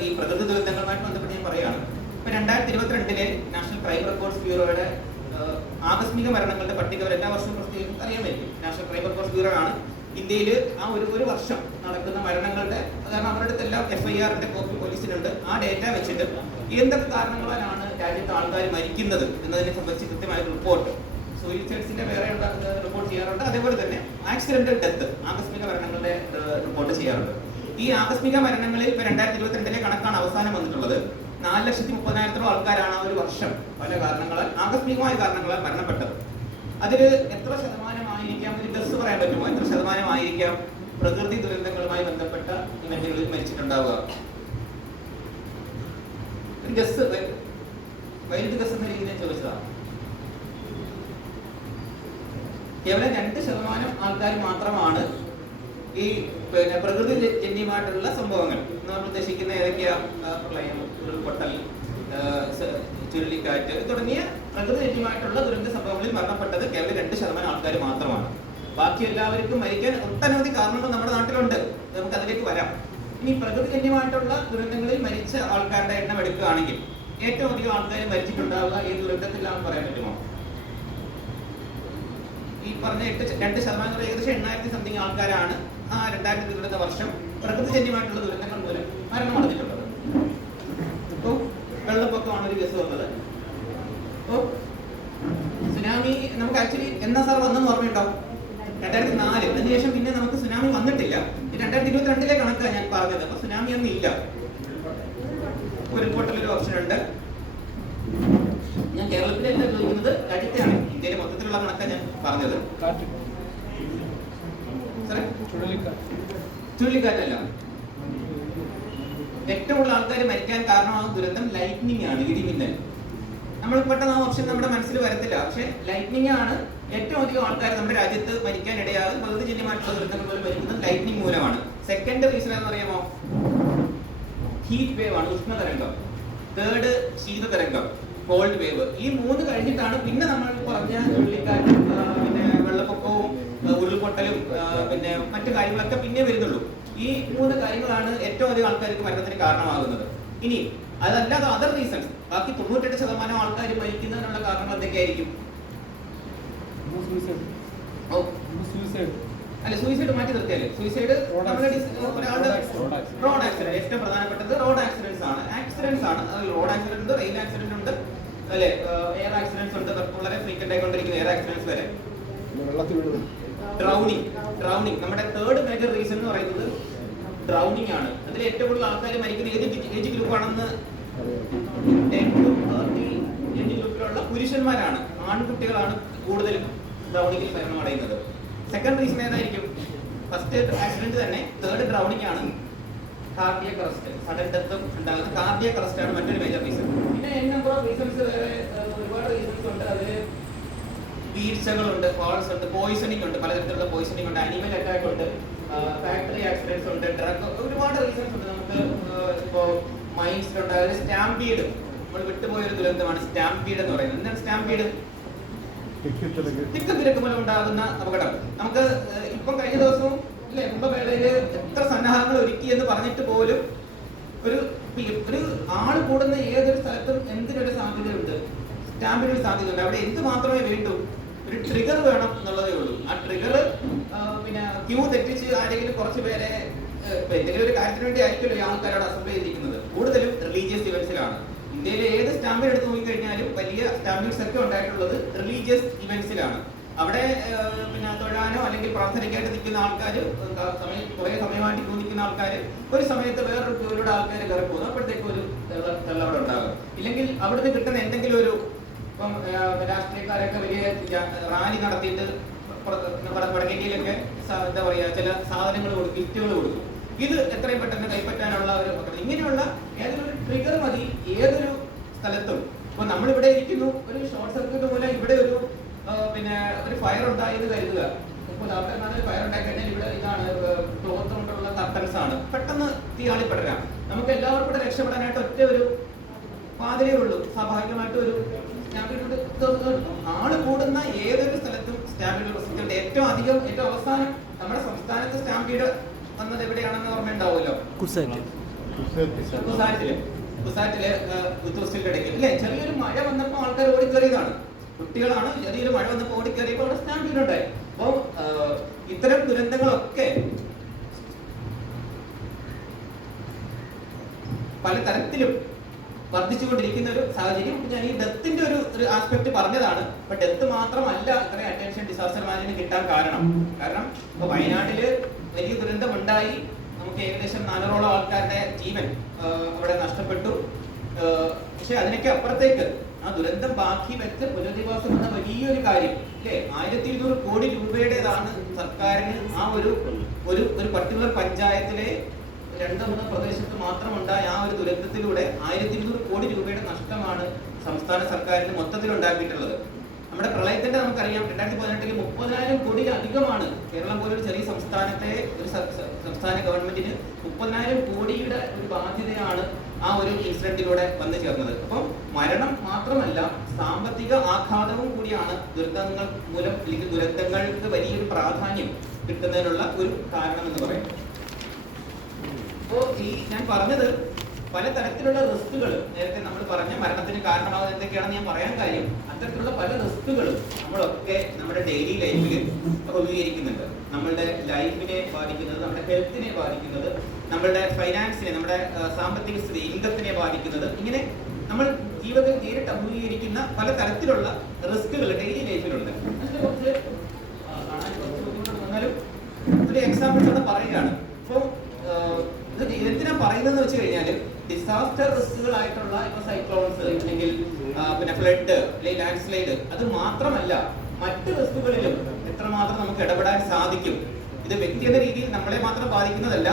ഈ പ്രകൃതി ദുരന്തങ്ങളുമായിട്ട് ബന്ധപ്പെട്ട് ഞാൻ പറയുകയാണ്. ഇപ്പൊ 2022 നാഷണൽ ക്രൈം റെക്കോർഡ്സ് ബ്യൂറോയുടെ ആകസ്മിക മരണങ്ങളുടെ പട്ടിക എല്ലാ വർഷവും പ്രസിദ്ധീകരിക്കുന്നത് അറിയാമായിരിക്കും. നാഷണൽ ക്രൈം റെക്കോർഡ്സ് ബ്യൂറോ ആണ് ഇന്ത്യയിൽ ആ ഒരു വർഷം നടക്കുന്ന മരണങ്ങളുടെ, കാരണം അവരുടെ അടുത്തെല്ലാം FIR-ന്റെ കോപ്പി പോലീസിനുണ്ട്. ആ ഡേറ്റ വെച്ചിട്ട് എന്തൊക്കെ കാരണങ്ങളാലാണ് രാജ്യത്തെ ആൾക്കാർ മരിക്കുന്നത് എന്നതിനെ സംബന്ധിച്ച് കൃത്യമായ റിപ്പോർട്ട് സൂയിസൈഡ്സിന്റെ വേറെ റിപ്പോർട്ട് ചെയ്യാറുണ്ട്. അതേപോലെ തന്നെ ആക്സിഡന്റൽ ഡെത്ത്, ആകസ്മിക മരണങ്ങളുടെ റിപ്പോർട്ട് ചെയ്യാറുണ്ട്. ഈ ആകസ്മിക മരണങ്ങളിൽ ഇപ്പൊ 2022 കണക്കാണ് അവസാനം വന്നിട്ടുള്ളത്. 4,30,000 ആൾക്കാരാണ് ആ ഒരു വർഷം പല കാരണങ്ങളാൽ, ആകസ്മികമായ കാരണങ്ങളാൽ മരണപ്പെട്ടത്. അതിൽ എത്ര ശതമാനമായിരിക്കാം, ഒരു ഗസ് പറയാൻ പറ്റുമോ? എത്ര ശതമാനമായിരിക്കാം പ്രകൃതി ദുരന്തങ്ങളുമായി ബന്ധപ്പെട്ട ഇവന്റുകളിൽ മരിച്ചിട്ടുണ്ടാവുക? ഒരു ഗസ്, വൈൽഡ് ഗസ് എന്ന രീതിയിൽ ചോദിച്ചതാണ്. കേവലം 2% ആൾക്കാർ മാത്രമാണ് ഈ പ്രകൃതി ജന്യമായിട്ടുള്ള സംഭവങ്ങൾ നമ്മൾ ഉദ്ദേശിക്കുന്ന ഏതൊക്കെയാ, പ്രളയം, ഉരുൾപൊട്ടൽ, ചുഴലിക്കാറ്റ് തുടങ്ങിയ പ്രകൃതി ജന്യമായിട്ടുള്ള ദുരന്ത സംഭവങ്ങളിൽ മരണപ്പെട്ടത് കേവലം 2% ആൾക്കാർ മാത്രമാണ്. ബാക്കി എല്ലാവർക്കും മരിക്കാൻ ഒട്ടനവധി കാരണങ്ങൾ നമ്മുടെ നാട്ടിലുണ്ട്, നമുക്ക് അതിലേക്ക് വരാം. ഇനി പ്രകൃതിജന്യമായിട്ടുള്ള ദുരന്തങ്ങളിൽ മരിച്ച ആൾക്കാരുടെ എണ്ണം എടുക്കുകയാണെങ്കിൽ ഏറ്റവും അധികം ആൾക്കാർ മരിച്ചിട്ടുണ്ടാവുക ഏത് ദുരന്തത്തിലാണെന്ന് പറയാൻ പറ്റുമോ? ഈ പറഞ്ഞ 2% ഏകദേശം 8,000 സംതിങ് ആൾക്കാരാണ് ആ 2022 വർഷം പ്രകൃതിജന്യമായിട്ടുള്ള ദുരന്തങ്ങൾ മൂലം മരണമടഞ്ഞിട്ടുള്ളത്. അപ്പോൾ വെള്ളപ്പൊക്കമാണ് ഒരു കേസ് വന്നത്. അപ്പോൾ സുനാമി നമുക്ക് ആക്ച്വലി എന്നാ സാർ വന്നെന്ന് ഓർമ്മയുണ്ടാവും? 2004. അതിനുശേഷം പിന്നെ നമുക്ക് സുനാമി വന്നിട്ടില്ല. 2022 കണക്കാണ് ഞാൻ പറഞ്ഞത്. അപ്പൊ സുനാമി ഒന്നും ഇല്ല. ഒരു ഓപ്ഷൻ ഉണ്ട്. ഞാൻ കേരളത്തിലല്ല ചോദിക്കുന്നത്, രാജ്യത്തെയാണ്, ഇന്ത്യയിലെ മൊത്തത്തിലുള്ള കണക്ക് പറഞ്ഞത്. ചുഴലിക്കാറ്റല്ല, ഏറ്റവും കൂടുതൽ ആൾക്കാർ മരിക്കാൻ കാരണമാകുന്ന ദുരന്തം ലൈറ്റ്നിങ് ആണ്, ഇടിമിന്നൽ. നമ്മൾ പെട്ടെന്ന് ആ ഓപ്ഷൻ നമ്മുടെ മനസ്സിൽ വരത്തില്ല, പക്ഷെ ലൈറ്റ്നിങ് ആണ് ഏറ്റവും അധികം ആൾക്കാർ നമ്മുടെ രാജ്യത്ത് മരിക്കാൻ ഇടയാകും. പ്രകൃതിജന്യമായിട്ടുള്ള ദുരന്തങ്ങൾ പോലും മരിക്കുന്നത് ലൈറ്റ്നിങ് മൂലമാണ്. സെക്കൻഡ് റീസൺ എന്ന് പറയുമോ, ഹീറ്റ് വേവ് ആണ്, ഉഷ്ണതരംഗം. തേർഡ് ശീതതരംഗം, കോൾഡ് വേവ്. ഈ 3 കഴിഞ്ഞിട്ടാണ് പിന്നെ നമ്മൾ പറഞ്ഞ ചുഴലിക്കാറ്റും പിന്നെ വെള്ളപ്പൊക്കവും ഉരുൾപൊട്ടലും പിന്നെ മറ്റു കാര്യങ്ങളൊക്കെ പിന്നെ വരുന്നുള്ളൂ. ഈ 3 കാര്യങ്ങളാണ് ഏറ്റവും അധികം ആൾക്കാർക്ക് മരണത്തിന് കാരണമാകുന്നത്. ഇനി അതല്ലാതെ അതർ റീസൺസ്, ബാക്കി 98% ആൾക്കാർ മരിക്കുന്നതിനുള്ള കാരണങ്ങൾ എന്തൊക്കെയായിരിക്കും? അല്ല, സൂയിസൈഡ് മാറ്റി നിർത്തിയാല്, സൂയിസൈഡ് ഒരാളുടെ റോഡ് ആക്സിഡന്റ്, ഏറ്റവും പ്രധാനപ്പെട്ടത് റോഡ് ആക്സിഡന്റ്സ് ആണ്. റോഡ് ആക്സിഡന്റ് ഉണ്ട്, റെയിൽ ആക്സിഡന്റ് ഉണ്ട്, അല്ലെ, എയർ ആക്സിഡന്റ്സ് ഉണ്ട്, വളരെ ഫ്രീക്വന്റ് ആയിക്കൊണ്ടിരിക്കുന്ന എയർ ആക്സിഡന്റ്സ് വരെ. ഡ്രൗണിങ് നമ്മുടെ തേർഡ് മേജർ റീസൺ എന്ന് പറയുന്നത് ഡ്രൗണിങ് ആണ്. അതിൽ ഏറ്റവും കൂടുതൽ ആൾക്കാർ മരിക്കുന്ന ഏജ് ഗ്രൂപ്പ് ആണെന്ന് 10 to 30 ഏജ് ഗ്രൂപ്പിലുള്ള പുരുഷന്മാരാണ്, ആൺകുട്ടികളാണ് കൂടുതലും ഡ്രൗണിങ്ങിൽ മരണമടയുന്നത്. സെക്കൻഡ് റീസൺ ഏതായിരിക്കും? ഫസ്റ്റ് ആക്സിഡന്റ് തന്നെ, തേർഡ് ഡ്രൗണിങ് ആണ്. കാർഡിയക് അറസ്റ്റ്, സഡൻ ഡെത്ത് ഉണ്ടാകുന്ന കാർഡിയക് അറസ്റ്റ് ആണ് മറ്റൊരു മേജർ റീസൺ. പിന്നെ നമ്പർ ഓഫ് റീസൺസ്, വേറെ ഒരുപാട് റീസൺസ് ഉണ്ട്. അതിൽ വീഴ്ചകളുണ്ട്, ഫോൾസ് ഉണ്ട്, പോയിസണിംഗ് ഉണ്ട്, പലതരത്തിലുള്ള പോയിസണിംഗ് ഉണ്ട്, അനിമൽ അറ്റാക്ക് ഉണ്ട്, ഫാക്ടറി ആക്സിഡന്റ്സ് ഉണ്ട്, ഡ്രഗ്, ഒരുപാട് റീസൺസ് ഉണ്ട്. നമുക്ക് ഇപ്പോ മൈൻസിലുണ്ട്. അതിൽ സ്റ്റാമ്പീഡ്, നമ്മൾ വിട്ടുപോയൊരു ദുരന്തമാണ് സ്റ്റാമ്പീഡ് എന്ന് പറയുന്നത്. എന്താണ് സ്റ്റാമ്പീഡ്? തിരക്ക് മൂലം ഉണ്ടാകുന്ന അപകടം. നമുക്ക് ഇപ്പം കഴിഞ്ഞ ദിവസവും അല്ലെ, കുംഭമേളയില് എത്ര സന്നാഹങ്ങൾ ഒരുക്കി എന്ന് പറഞ്ഞിട്ട് പോലും ഒരു ആള് കൂടുന്ന ഏതൊരു സ്ഥലത്തും എന്തിനൊരു സാധ്യതയുണ്ട്, സ്റ്റാമ്പിനൊരു സാധ്യതയുണ്ട്. അവിടെ എന്ത് മാത്രമേ വേണ്ടൂ? ഒരു ട്രിഗർ വേണം എന്നുള്ളതേ ഉള്ളൂ. ആ ട്രിഗർ പിന്നെ ക്യൂ തെറ്റിച്ച് ആരെങ്കിലും കുറച്ച് പേരെ എന്തെങ്കിലും ഒരു കാര്യത്തിന് വേണ്ടി ആയിരിക്കുമല്ലോ ഈ ആൾക്കാരോട് അസംബ്ലി ചെയ്തിരിക്കുന്നത്. കൂടുതലും റിലീജിയസ് ഇവന്റ്സിലാണ്. ഇന്ത്യയിലെ ഏത് സ്റ്റാമ്പിൽ എടുത്ത് നോക്കിക്കഴിഞ്ഞാലും വലിയ സ്റ്റാമ്പിങ്സ് ഒക്കെ ഉണ്ടായിട്ടുള്ളത് റിലീജിയസ് ഇവന്റ്സിലാണ്. അവിടെ പിന്നെ തൊഴാനോ അല്ലെങ്കിൽ പ്രാർത്ഥനയ്ക്കായിട്ട് നിൽക്കുന്ന ആൾക്കാർ, കുറെ സമയമായിട്ട് ക്യൂ നിൽക്കുന്ന ആൾക്കാർ, ഒരു സമയത്ത് വേറൊരു ക്യൂവിലൂടെ ആൾക്കാർ കയറി പോകുന്നു, അപ്പോഴത്തേക്കും ഒരു അവിടെ ഉണ്ടാകും. ഇല്ലെങ്കിൽ അവിടുന്ന് കിട്ടുന്ന എന്തെങ്കിലും ഒരു, ഇപ്പം രാഷ്ട്രീയക്കാരൊക്കെ വലിയ റാലി നടത്തിയിട്ട് വടക്കേന്ത്യയിലൊക്കെ എന്താ പറയുക, ചില സാധനങ്ങൾ കൊടുക്കും, ഗിഫ്റ്റുകൾ കൊടുക്കും. ഇത് എത്രയും പെട്ടെന്ന് കൈപ്പറ്റാനുള്ള ഒരു ഇങ്ങനെയുള്ള ഏതൊരു ട്രിഗർ മതി ഏതൊരു സ്ഥലത്തും. ഇപ്പൊ നമ്മളിവിടെ ഇരിക്കുന്നു, ഒരു ഷോർട്ട് സർക്യൂട്ട് പോലെ ഇവിടെ ഒരു പിന്നെ ഒരു ഫയർ ഉണ്ടായെന്ന് കരുതുക. ഇപ്പോൾ ഫയർ ഉണ്ടായി കഴിഞ്ഞാൽ ഇവിടെ ഇതാണ് ക്ലോത്ത് കൊണ്ടുള്ള കർട്ടൻസ് ആണ്, പെട്ടെന്ന് തീയാളി പടരാം. നമുക്ക് എല്ലാവർക്കും കൂടെ രക്ഷപ്പെടാനായിട്ട് ഒറ്റ ഒരു വാതിലേ ഉള്ളൂ. സ്വാഭാവികമായിട്ട് ഒരു ആള് കൂടുന്ന ഏതൊരു സ്ഥലത്തും സ്റ്റാമ്പീഡ് പ്രസിദ്ധീകരണം. ഏറ്റവും അവസാനം നമ്മുടെ സംസ്ഥാനത്ത് സ്റ്റാമ്പീഡ് വന്നത് എവിടെയാണെന്ന് ഓർമ്മയുണ്ടാവുമല്ലോ, കുസാറ്റിലെ ഉത്തർസ്റ്റിന്റെ ഇടയ്ക്ക് അല്ലെ. ചെറിയൊരു മഴ വന്നപ്പോൾ ആൾക്കാർ ഓടിക്കേറിയതാണ്, കുട്ടികളാണ്. ചെറിയൊരു മഴ വന്നപ്പോൾ ഓടിക്കേറിയപ്പോൾ അവിടെ സ്റ്റാമ്പീഡ് ഉണ്ടായി. അപ്പോൾ ഇത്തരം ദുരന്തങ്ങളൊക്കെ പല തരത്തിലും വർദ്ധിച്ചുകൊണ്ടിരിക്കുന്ന ഒരു സാഹചര്യം. ഞാൻ ഈ ഡെത്തിന്റെ ഒരു ആസ്പെക്ട് പറഞ്ഞതാണ്. അപ്പൊ ഡെത്ത് മാത്രമല്ല ഇത്രയും അറ്റൻഷൻ ഡിസാസ്റ്റർ മാനേജ്മെന്റ് കിട്ടാൻ കാരണം ഇപ്പൊ വയനാട്ടില് വലിയ ദുരന്തം ഉണ്ടായി. നമുക്ക് ഏകദേശം 400ഓളം ആൾക്കാരുടെ ജീവൻ അവിടെ നഷ്ടപ്പെട്ടു. പക്ഷെ അതിനൊക്കെ അപ്പുറത്തേക്ക് ആ ദുരന്തം ബാക്കി വെച്ച് പുനരധിവാസം എന്ന വലിയൊരു കാര്യം അല്ലേ, 1200 കോടി രൂപയുടേതാണ് സർക്കാരിന് ആ ഒരു പർട്ടിക്കുലർ പഞ്ചായത്തിലെ 2-3 പ്രദേശത്ത് മാത്രം ഉണ്ടായ ആ ഒരു ദുരന്തത്തിലൂടെ 1200 കോടി രൂപയുടെ നഷ്ടമാണ് സംസ്ഥാന സർക്കാരിന് മൊത്തത്തിൽ ഉണ്ടാക്കിയിട്ടുള്ളത്. നമ്മുടെ പ്രളയത്തിന്റെ നമുക്കറിയാം 2018 30,000 കോടിയിലധികമാണ്. കേരളം പോലൊരു ചെറിയ സംസ്ഥാനത്തെ ഒരു സംസ്ഥാന ഗവൺമെന്റിന് 30,000 കോടിയുടെ ഒരു ബാധ്യതയാണ് ആ ഒരു ഇൻസിഡന്റിലൂടെ വന്നു ചേർന്നത്. അപ്പം മരണം മാത്രമല്ല സാമ്പത്തിക ആഘാതവും കൂടിയാണ് ദുരന്തങ്ങൾ മൂലം അല്ലെങ്കിൽ ദുരന്തങ്ങൾക്ക് വലിയൊരു പ്രാധാന്യം കിട്ടുന്നതിനുള്ള ഒരു കാരണം എന്ന് പറയുന്നത്. അപ്പോൾ ഈ ഞാൻ പറഞ്ഞത് പലതരത്തിലുള്ള റിസ്കുകൾ, നേരത്തെ നമ്മൾ പറഞ്ഞ മരണത്തിന് കാരണമാകുന്നത് എന്തൊക്കെയാണെന്ന് ഞാൻ പറയാൻ കാര്യം, അത്തരത്തിലുള്ള പല റിസ്കുകളും നമ്മളൊക്കെ നമ്മുടെ ഡെയിലി ലൈഫിൽ അഭിമുഖീകരിക്കുന്നുണ്ട്. നമ്മളുടെ ലൈഫിനെ ബാധിക്കുന്നത്, നമ്മുടെ ഹെൽത്തിനെ ബാധിക്കുന്നത്, നമ്മളുടെ ഫൈനാൻസിനെ, നമ്മുടെ സാമ്പത്തിക സ്ഥിതി, ഇൻകത്തിനെ ബാധിക്കുന്നത്, ഇങ്ങനെ നമ്മൾ ജീവിതത്തിൽ നേരിട്ട് അഭിമുഖീകരിക്കുന്ന പല തരത്തിലുള്ള റിസ്കുകൾ ഡെയിലി ലൈഫിലുണ്ട്. അതിനെ കുറിച്ച് കാണാൻ കുറച്ച് ബുദ്ധിമുട്ട് വന്നാലും ഒരു എക്സാമ്പിൾസ് ആണ് പറയുകയാണ്. അപ്പോൾ ഇത് എന്തിനാ പറയുന്നതെന്ന് വെച്ച് കഴിഞ്ഞാൽ ഡിസാസ്റ്റർ റിസ്കുകളായിട്ടുള്ള ഇപ്പൊ സൈക്ലോൺസ് അല്ലെങ്കിൽ പിന്നെ ഫ്ലഡ് അല്ലെങ്കിൽ ലാൻഡ് സ്ലൈഡ് അത് മാത്രമല്ല മറ്റ് റിസ്കുകളിലും എത്രമാത്രം നമുക്ക് ഇടപെടാൻ സാധിക്കും. ഇത് വ്യക്തിഗത രീതിയിൽ നമ്മളെ മാത്രം ബാധിക്കുന്നതല്ല,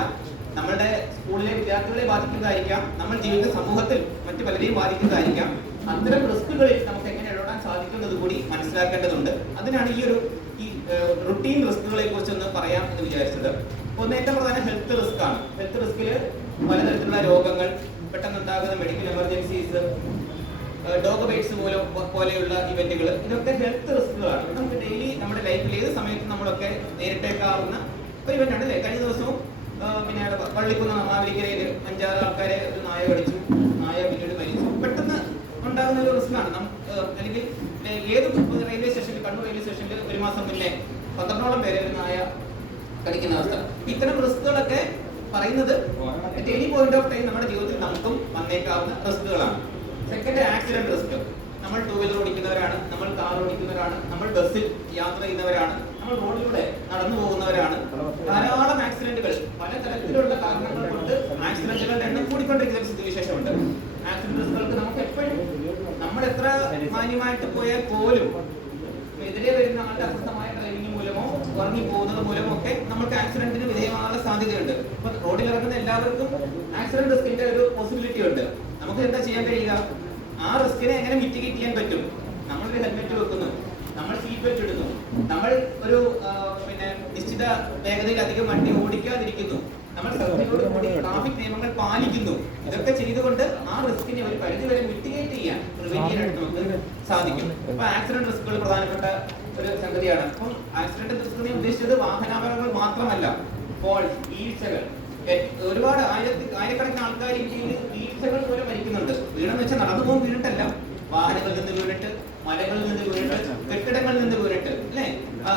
നമ്മളുടെ സ്കൂളിലെ വിദ്യാർത്ഥികളെ ബാധിക്കുന്നതായിരിക്കാം, നമ്മൾ ജീവിത സമൂഹത്തിൽ മറ്റു പലരെയും ബാധിക്കുന്നതായിരിക്കാം. അത്തരം റിസ്കുകളിൽ നമുക്ക് എങ്ങനെ ഇടപെടാൻ സാധിക്കുന്നത് കൂടി മനസ്സിലാക്കേണ്ടതുണ്ട്. അതിനാണ് ഈ റുട്ടീൻ റിസ്കുകളെ കുറിച്ചൊന്ന് പറയാം എന്ന് വിചാരിച്ചത്. ഒന്ന്, ഏറ്റവും പ്രധാന ഹെൽത്ത് റിസ്ക് ആണ്. ഹെൽത്ത് റിസ്കിൽ പലതരത്തിലുള്ള രോഗങ്ങൾ, പെട്ടെന്നുണ്ടാകുന്ന മെഡിക്കൽ എമർജൻസീസ്, ഡോഗ് ബൈറ്റ്സ് പോലെയുള്ള ഇവന്റുകൾ, ഇതൊക്കെ ഹെൽത്ത് റിസ്കുകളാണ്. നമുക്ക് ഡെയിലി നമ്മുടെ ലൈഫിൽ ഏത് സമയത്തും നമ്മളൊക്കെ നേരിട്ടേക്കാവുന്ന ഒരു ഇവന്റ് ആണ്. കഴിഞ്ഞ ദിവസവും പിന്നെ പള്ളിക്കുന്ന മാവേലിക്കരയിൽ 5-6 ആൾക്കാരെ ഒരു നായ കടിച്ചു, നായ പിന്നീട് മരിച്ചു. പെട്ടെന്ന് ഉണ്ടാകുന്ന ഒരു റിസ്ക്കാണ്. അല്ലെങ്കിൽ ഏത് റെയിൽവേ സ്റ്റേഷനിൽ, കണ്ണൂർ റെയിൽവേ സ്റ്റേഷനിൽ ഒരു മാസം മുന്നേ 12ഓളം പേരെ ഒരു നായ കടിക്കുന്ന അവസ്ഥ. ഇത്തരം റിസ്കുകളൊക്കെ പറയുന്നത് at any point of time നമ്മുടെ ജീവിതത്തിൽ നമുക്കും വന്നേക്കാവുന്ന റിസ്കുകളാണ്. Second, accident risk. നമ്മൾ 2 വീലർ ഓടിക്കുന്നവരാണ്, നമ്മൾ കാർ ഓടിക്കുന്നവരാണ്, നമ്മൾ ബസ്സിൽ യാത്ര ചെയ്യുന്നവരാണ്, നമ്മൾ റോഡിലൂടെ നടന്നു പോകുന്നവരാണ്. ധാരാളം ആക്സിഡന്റുകൾ, പലതരത്തിലുള്ള കാരണങ്ങൾ കൊണ്ട് ആക്സിഡന്റുകളുടെ എണ്ണം കൂടിക്കൊണ്ടിരിക്കുന്ന സ്ഥിതിവിശേഷമുണ്ട്. ആക്സിഡന്റ് റിസ്കുകൾക്ക് നമുക്ക് എപ്പോഴും നമ്മൾ എത്ര മാന്യമായിട്ട് പോയാൽ പോലും എതിരെ വരുന്ന ആളുടെ അസ്വസ്ഥമായ ഡ്രൈവിംഗ് മൂലമോ ഉറങ്ങി പോകുന്നത് മൂലമോ ഒക്കെ നമുക്ക് ആക്സിഡന്റിന് വിധേയമാകാനുള്ള സാധ്യതയുണ്ട്. അപ്പൊ റോഡിൽ ഇറങ്ങുന്ന എല്ലാവർക്കും ആക്സിഡന്റ് റിസ്കിന്റെ ഒരു പോസിബിലിറ്റി ഉണ്ട്. നമുക്ക് എന്താ ചെയ്യാൻ കഴിയുക? ആ റിസ്കിനെ എങ്ങനെ മിറ്റിഗേറ്റ് ചെയ്യാൻ പറ്റും? നമ്മളൊരു ഹെൽമെറ്റ് വെക്കുന്നു, നമ്മൾ സീറ്റ് ബെൽറ്റ് ഇടുന്നു, നമ്മൾ ഒരു പിന്നെ നിശ്ചിത വേഗതയിൽ അധികം വണ്ടി ഓടിക്കാതിരിക്കുന്നു, നമ്മൾ ശ്രദ്ധയോടുകൂടി ട്രാഫിക് നിയമങ്ങൾ പാലിക്കുന്നു. ഇതൊക്കെ ചെയ്തുകൊണ്ട് ആ റിസ്കിനെ ഒരു പരിധി വരെ മിറ്റിഗേറ്റ് ചെയ്യാൻ, പ്രിവെന്റ് ചെയ്യാനായിട്ട് നമുക്ക് സാധിക്കും. അപ്പൊ ആക്സിഡന്റ് റിസ്കുകൾ പ്രധാനപ്പെട്ട ഒരു സംഗതിയാണ്. അപ്പം ആക്സിഡന്റ് റിസ്ക് ഞാൻ ഉദ്ദേശിച്ചത് വാഹനാപകടങ്ങൾ മാത്രമല്ല, ഫോൾസ്, വീഴ്ചകൾ. ഒരുപാട് ആയിരക്കണക്കിന് ആൾക്കാർ ഇന്ത്യയിൽ വീഴ്ചകൾ പോലെ മരിക്കുന്നുണ്ട്. വീണെന്ന് വെച്ചാൽ നടന്നു പോകും വീണിട്ടല്ല, വാഹനങ്ങളിൽ നിന്ന് വീണിട്ട്, മലകളിൽ നിന്ന് വീണിട്ട്, കെട്ടിടങ്ങളിൽ നിന്ന് വീണിട്ട്, അല്ലെ?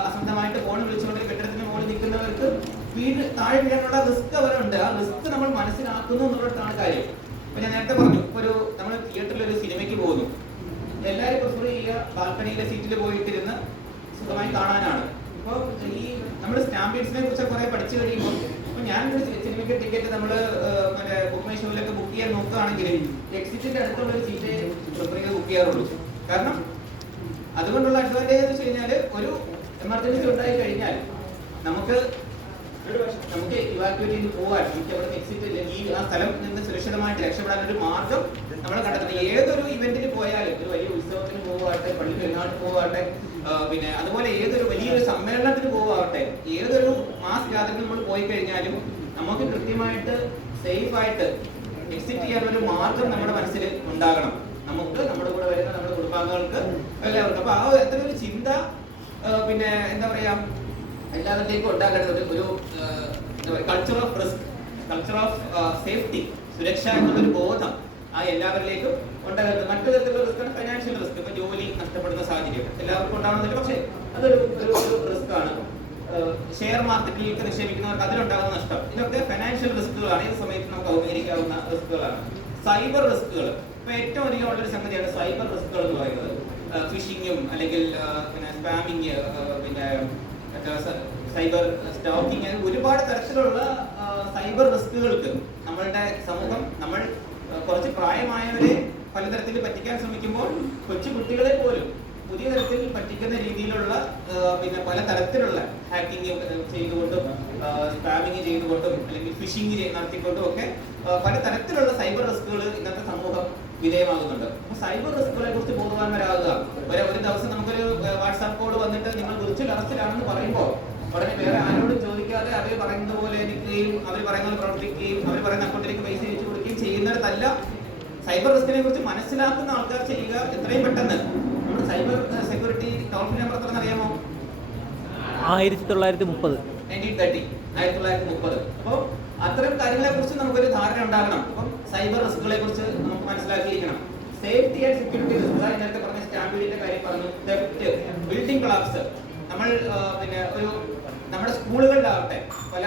അസന്തമായിട്ട് ഫോൺ വിളിച്ചുകൊണ്ട് കെട്ടിടത്തിന് മുകളിൽ നിൽക്കുന്നവർക്ക് താഴെ വീഴാനുള്ള റിസ്ക് അവരുണ്ട്. ആ റിസ്ക് നമ്മൾ മനസ്സിലാക്കുന്നു എന്നുള്ളതാണ് കാര്യം. ഇപ്പൊ ഞാൻ നേരത്തെ പറഞ്ഞു, ഒരു നമ്മൾ തിയേറ്ററിൽ ഒരു സിനിമയ്ക്ക് പോകുന്നു, എല്ലാവരും പ്രിഫർ ചെയ്യുക ബാൽക്കണിയിലെ സീറ്റിൽ പോയിട്ടിരുന്ന് സുഖമായി കാണാനാണ്. അപ്പോൾ ഈ നമ്മൾ സ്റ്റാമ്പീഡ്സിനെ കുറിച്ച് കുറെ പഠിച്ചു കഴിയുമ്പോൾ, ഇപ്പൊ ഞാനൊരു സിനിമയ്ക്ക് ടിക്കറ്റ് നമ്മൾ മറ്റേ ബുക്ക് മൈ ഷോയിലൊക്കെ ബുക്ക് ചെയ്യാൻ നോക്കുകയാണെങ്കിൽ എക്സിറ്റിന്റെ അടുത്തുള്ള ഒരു സീറ്റ് പ്രിഫർ ചെയ്ത് ബുക്ക് ചെയ്യാറുള്ളൂ. കാരണം അതുകൊണ്ടുള്ള അഡ്വാൻറ്റേജ് എന്ന് വെച്ച് കഴിഞ്ഞാൽ, ഒരു എമർജൻസി ഉണ്ടായി കഴിഞ്ഞാൽ നമുക്ക് ഇവാക്യുവേറ്റ് ചെയ്ത് പോകാൻ, എനിക്ക് അവിടെ എക്സിറ്റ് ഈ ആ സ്ഥലം നിന്ന് സുരക്ഷിതമായിട്ട് രക്ഷപ്പെടാൻ ഒരു മാർഗം നമ്മൾ കണ്ടെത്തുന്നത്. ഏതൊരു ഇവന്റിന് പോയാലും, ഒരു വലിയ ഉത്സവത്തിന് പോവാട്ടെ, പള്ളി പെരുന്നാളിന് പോവാട്ടെ, പിന്നെ അതുപോലെ ഏതൊരു വലിയൊരു സമ്മേളനത്തിന് പോവാട്ടെ, ഏതൊരു മാസ് യാത്രയ്ക്ക് നമ്മൾ പോയി കഴിഞ്ഞാലും നമുക്ക് കൃത്യമായിട്ട് സേഫ് ആയിട്ട് എക്സിറ്റ് ചെയ്യാനൊരു മാർഗം നമ്മുടെ മനസ്സിൽ ഉണ്ടാകണം. നമുക്ക്, നമ്മുടെ കൂടെ വരുന്ന നമ്മുടെ കുടുംബാംഗങ്ങൾക്ക് എല്ലാവർക്കും. അപ്പൊ ആ എത്ര ഒരു ചിന്ത പിന്നെ എന്താ പറയാ എല്ലാവരിലേക്കും ഉണ്ടാകേണ്ടത് ഒരു culture of risk, culture of safety, സുരക്ഷ എന്നുള്ളൊരു ബോധം ആ എല്ലാവരിലേക്കും ഉണ്ടാകരുത്. മറ്റു തരത്തിലുള്ള റിസ്ക്കാണ് ഫൈനാൻഷ്യൽ റിസ്ക്. ഇപ്പൊ ജോലി നഷ്ടപ്പെടുന്ന സാഹചര്യം എല്ലാവർക്കും ഉണ്ടാകുന്നില്ല, പക്ഷേ അതൊരു റിസ്ക് ആണ്. ഷെയർ മാർക്കറ്റിലേക്ക് നിക്ഷേപിക്കുന്നവർക്ക് അതിലുണ്ടാകുന്ന നഷ്ടം, ഇതൊക്കെ ഫൈനാൻഷ്യൽ റിസ്കുകളാണ്. ഏത് സമയത്ത് നമുക്ക് അഭിമുഖീകരിക്കാവുന്ന റിസ്കുകളാണ്. സൈബർ റിസ്കുകൾ ഇപ്പൊ ഏറ്റവും അധികം ഉള്ളൊരു സംഗതിയാണ് സൈബർ റിസ്കുകൾ എന്ന് പറയുന്നത്. ഫിഷിങ്ങും അല്ലെങ്കിൽ പിന്നെ സ്പാമിങ്, പിന്നെ സൈബർ സ്റ്റോക്കിങ്, ഒരുപാട് തരത്തിലുള്ള സൈബർ റിസ്കുകൾക്ക് നമ്മളുടെ സമൂഹം, നമ്മൾ കുറച്ച് പ്രായമായവരെ പലതരത്തിൽ പറ്റിക്കാൻ ശ്രമിക്കുമ്പോൾ കൊച്ചു കുട്ടികളെ പോലും പുതിയ തരത്തിൽ പറ്റിക്കുന്ന രീതിയിലുള്ള പിന്നെ പല തരത്തിലുള്ള ഹാക്കിങ് ചെയ്തുകൊണ്ടും സ്പാമിങ് ചെയ്തുകൊണ്ടും അല്ലെങ്കിൽ ഫിഷിങ് നടത്തിക്കൊണ്ടും ഒക്കെ പല തരത്തിലുള്ള സൈബർ റിസ്കുകൾ ഇന്നത്തെ സമൂഹം വിധേയമാകുന്നുണ്ട്. അപ്പൊ സൈബർ റിസ്കുകളെ കുറിച്ച് ബോധവാന്മാരാകുക. ഒരു ദിവസം നമുക്കൊരു വാട്സാപ്പ് കോഡ് വന്നിട്ട് നിങ്ങൾ വിർച്വൽ അറസ്റ്റിലാണെന്ന് പറയുമ്പോൾ ഉടനെ വേറെ ആരോടും ചോദിക്കാതെ അവർ പറയുന്നത് പോലെ നിൽക്കുകയും അവർ പറയുന്നത് പ്രവർത്തിക്കുകയും അവർ പറയുന്ന അക്കൗണ്ടിലേക്ക് പൈസ അയച്ചു കൊടുക്കുകയും ചെയ്യുന്നിടത്തല്ല സൈബർ റിസ്കിനെ കുറിച്ച് മനസ്സിലാക്കുന്ന ആൾക്കാർ ചെയ്യുക എത്രയും പെട്ടെന്ന്. നമ്മുടെ cyber security toll free number എത്രയെന്ന് അറിയാമോ? 1930. 1930. അപ്പോൾ അത്തരം കാര്യങ്ങളെ കുറിച്ച് നമുക്കൊരു ധാരണ ഉണ്ടാകണം. അപ്പം സൈബർ റിസ്കുകളെ കുറിച്ച് നമുക്ക് മനസ്സിലാക്കിയിരിക്കണം. സേഫ്റ്റി ആൻഡ് സെക്യൂരിറ്റി റിസ്ക്, നേരത്തെ പറഞ്ഞ സ്റ്റാമ്പീഡിന്റെ കാര്യം പറഞ്ഞു, തെഫ്റ്റ്, ബിൽഡിംഗ് കൊളാപ്സ്. നമ്മൾ പിന്നെ നമ്മുടെ സ്കൂളുകളിലാവട്ടെ, പല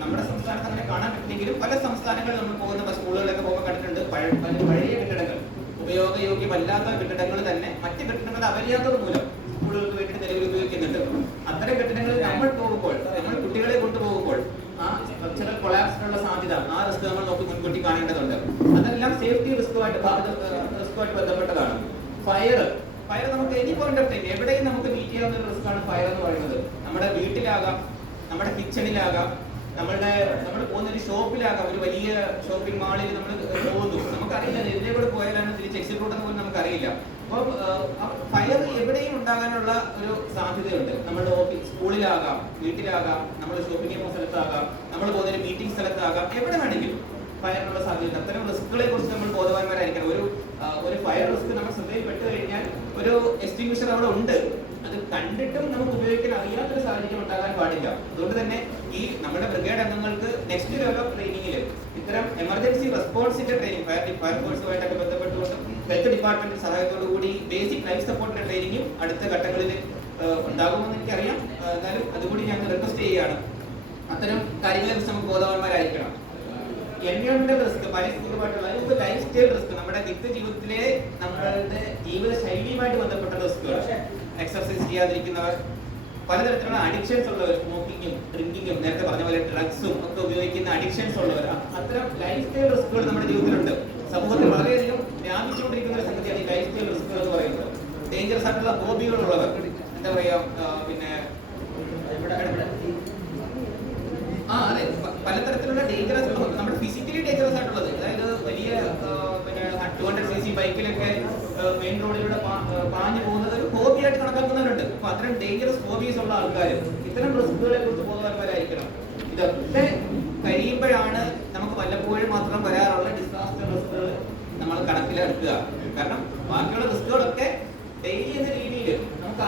നമ്മുടെ സംസ്ഥാനത്ത് അങ്ങനെ കാണാൻ പറ്റില്ലെങ്കിലും പല സംസ്ഥാനങ്ങളിൽ നമ്മൾ പോകുന്ന സ്കൂളുകളിലൊക്കെ പോകുമ്പോൾ കണ്ടിട്ടുണ്ട് പഴയ കെട്ടിടങ്ങൾ, ഉപയോഗയോഗ്യമല്ലാത്ത കെട്ടിടങ്ങൾ തന്നെ മറ്റ് കെട്ടിടങ്ങളുടെ അപര്യാപ്തത മൂലം സ്കൂളുകൾക്ക് വേണ്ടി നിലവിൽ ഉപയോഗിക്കുന്നുണ്ട്. അത്തരം കെട്ടിടങ്ങളിൽ നമ്മൾ പോകുമ്പോൾ, നമ്മൾ കുട്ടികളെ കൊണ്ടുപോകുമ്പോൾ ആ സ്ട്രക്ചറൽ കൊളാപ്സിനുള്ള സാധ്യത, ആ റിസ്ക് നമ്മൾ നോക്കി മുൻകൂട്ടി കാണേണ്ടതുണ്ട്. അതെല്ലാം സേഫ്റ്റി റിസ്കുമായിട്ട് ബന്ധപ്പെട്ടതാണ്. ഫയർ, ഫയർ നമുക്ക് എനി പോയിന്റ് ഓഫ് ടൈം എവിടെയും നമുക്ക് മീറ്റ് ചെയ്യാവുന്ന ഒരു റിസ്ക് ആണ് ഫയർ എന്ന് പറയുന്നത്. നമ്മുടെ വീട്ടിലാകാം, നമ്മുടെ കിച്ചണിലാകാം, നമ്മൾ പോകുന്ന ഒരു ഷോപ്പിലാകാം, ഒരു വലിയ ഷോപ്പിംഗ് മാളിൽ നമ്മൾ പോകുന്നു, നമുക്കറിയില്ല ഇതിലെ കൂടെ പോയാലാണ് തിരിച്ച് എക്സിറ്റ് റൂട്ടെന്ന് പോലും നമുക്കറിയില്ല. അപ്പം ഫയർ എവിടെയും ഉണ്ടാകാനുള്ള ഒരു സാധ്യതയുണ്ട്. നമ്മുടെ ഓഫീസ്, സ്കൂളിലാകാം, വീട്ടിലാകാം, നമ്മൾ ഷോപ്പിംഗ് പോകുന്ന സ്ഥലത്താകാം, നമ്മൾ പോകുന്ന ഒരു മീറ്റിംഗ് സ്ഥലത്താകാം, എവിടെ വേണമെങ്കിലും ഫയറിനുള്ള സാധ്യത. അത്തരം റിസ്കുകളെ കുറിച്ച് നമ്മൾ ബോധവാന്മാരായിരിക്കണം. ഒരു ഫയർ റിസ്ക് നമ്മൾ ശ്രദ്ധയിൽപ്പെട്ട് കഴിഞ്ഞാൽ ഒരു എക്സ്റ്റിങ്വിഷർ അവിടെ ഉണ്ട്, അത് കണ്ടിട്ടും നമുക്ക് ഉപയോഗിക്കാൻ അറിയാത്തൊരു സാഹചര്യം ഉണ്ടാകാൻ പാടില്ല. അതുകൊണ്ട് തന്നെ ഈ നമ്മുടെ ബ്രിഗേഡ് അംഗങ്ങൾക്ക് നെക്സ്റ്റ് ലെവൽ ഓഫ് ട്രെയിനിങ്ങിൽ ഇത്തരം എമർജൻസി റെസ്പോൺസിന്റെ ട്രെയിനിങ്, ഫയർഫോഴ്സുമായിട്ടൊക്കെ ബന്ധപ്പെട്ടുകൊണ്ട് ഹെൽത്ത് ഡിപ്പാർട്ട്മെന്റ് സഹായത്തോടു കൂടി ബേസിക് ലൈഫ് സപ്പോർട്ടിന്റെ ട്രെയിനിങ്ങും അടുത്ത ഘട്ടങ്ങളിൽ ഉണ്ടാകുമെന്ന് എനിക്കറിയാം. എന്നാലും അതുകൂടി ഞങ്ങൾ റിക്വസ്റ്റ് ചെയ്യുകയാണ്. അത്തരം കാര്യങ്ങളെ കുറിച്ച് നമുക്ക് ബോധവാന്മാരായിരിക്കണം. എൻവയോൺമെന്റൽ റിസ്ക്, പരിസ്ഥിതിയുമായിട്ടുള്ള ലൈഫ് സ്റ്റൈൽ റിസ്ക്, നമ്മുടെ നിത്യജീവിതത്തിലെ നമ്മളുടെ ജീവിത ശൈലിയുമായിട്ട് ബന്ധപ്പെട്ട റിസ്കുകൾ, എക്സർസൈസ് ചെയ്യാതിരിക്കുന്നവർ, പലതരത്തിലുള്ള അഡിക്ഷൻസ് ഉള്ളവർ, സ്മോക്കിങ്ങും ഡ്രിങ്കിങ്ങും നേരത്തെ പറഞ്ഞ പോലെ ഡ്രഗ്സും ഒക്കെ ഉപയോഗിക്കുന്ന അഡിക്ഷൻസ് ഉള്ളവർ, അത്തരം ലൈഫ് സ്റ്റൈൽ റിസ്കുകൾ നമ്മുടെ ജീവിതത്തിലുണ്ട്. സമൂഹത്തിൽ വളരെയധികം വ്യാപിച്ചുകൊണ്ടിരിക്കുന്ന ഒരു സംഗതിയാണ് ഈ ലൈഫ് സ്റ്റൈൽ റിസ്കുകൾ എന്ന് പറയുന്നത്. ഡേഞ്ചറസ് ആയിട്ടുള്ള ഹോബികളുള്ളവർ, എന്താ പറയാ, പിന്നെ അതെ, പലതരത്തിലുള്ള ഡേഞ്ചറസ്, നമ്മുടെ ഫിസിക്കലി ഡേഞ്ചറസ് ആയിട്ടുള്ളത്, അതായത് വലിയ പിന്നെ 200cc ബൈക്കിലൊക്കെ മെയിൻ റോഡിലൂടെ പാഞ്ഞു പോകുന്നത് ഒരു ഹോബിയായിട്ട് കണക്കാക്കുന്നവരുണ്ട്. അപ്പൊ അത്തരം ഡേഞ്ചറസ് ഹോബീസ് ഉള്ള ആൾക്കാർ ഇത്തരം റിസ്കുകളെ കുറിച്ച് ബോധവാന്മാരായിരിക്കണം. ഇതൊക്കെ കഴിയുമ്പോഴാണ് നമുക്ക് വല്ലപ്പോഴും മാത്രം വരാറുള്ള ഡിസാസ്റ്റർ റിസ്കുകൾ നമ്മൾ കണക്കിലെടുക്കുക. കാരണം ബാക്കിയുള്ള റിസ്കുകളൊക്കെ ഡെയിലി എന്ന രീതിയിൽ നമുക്ക്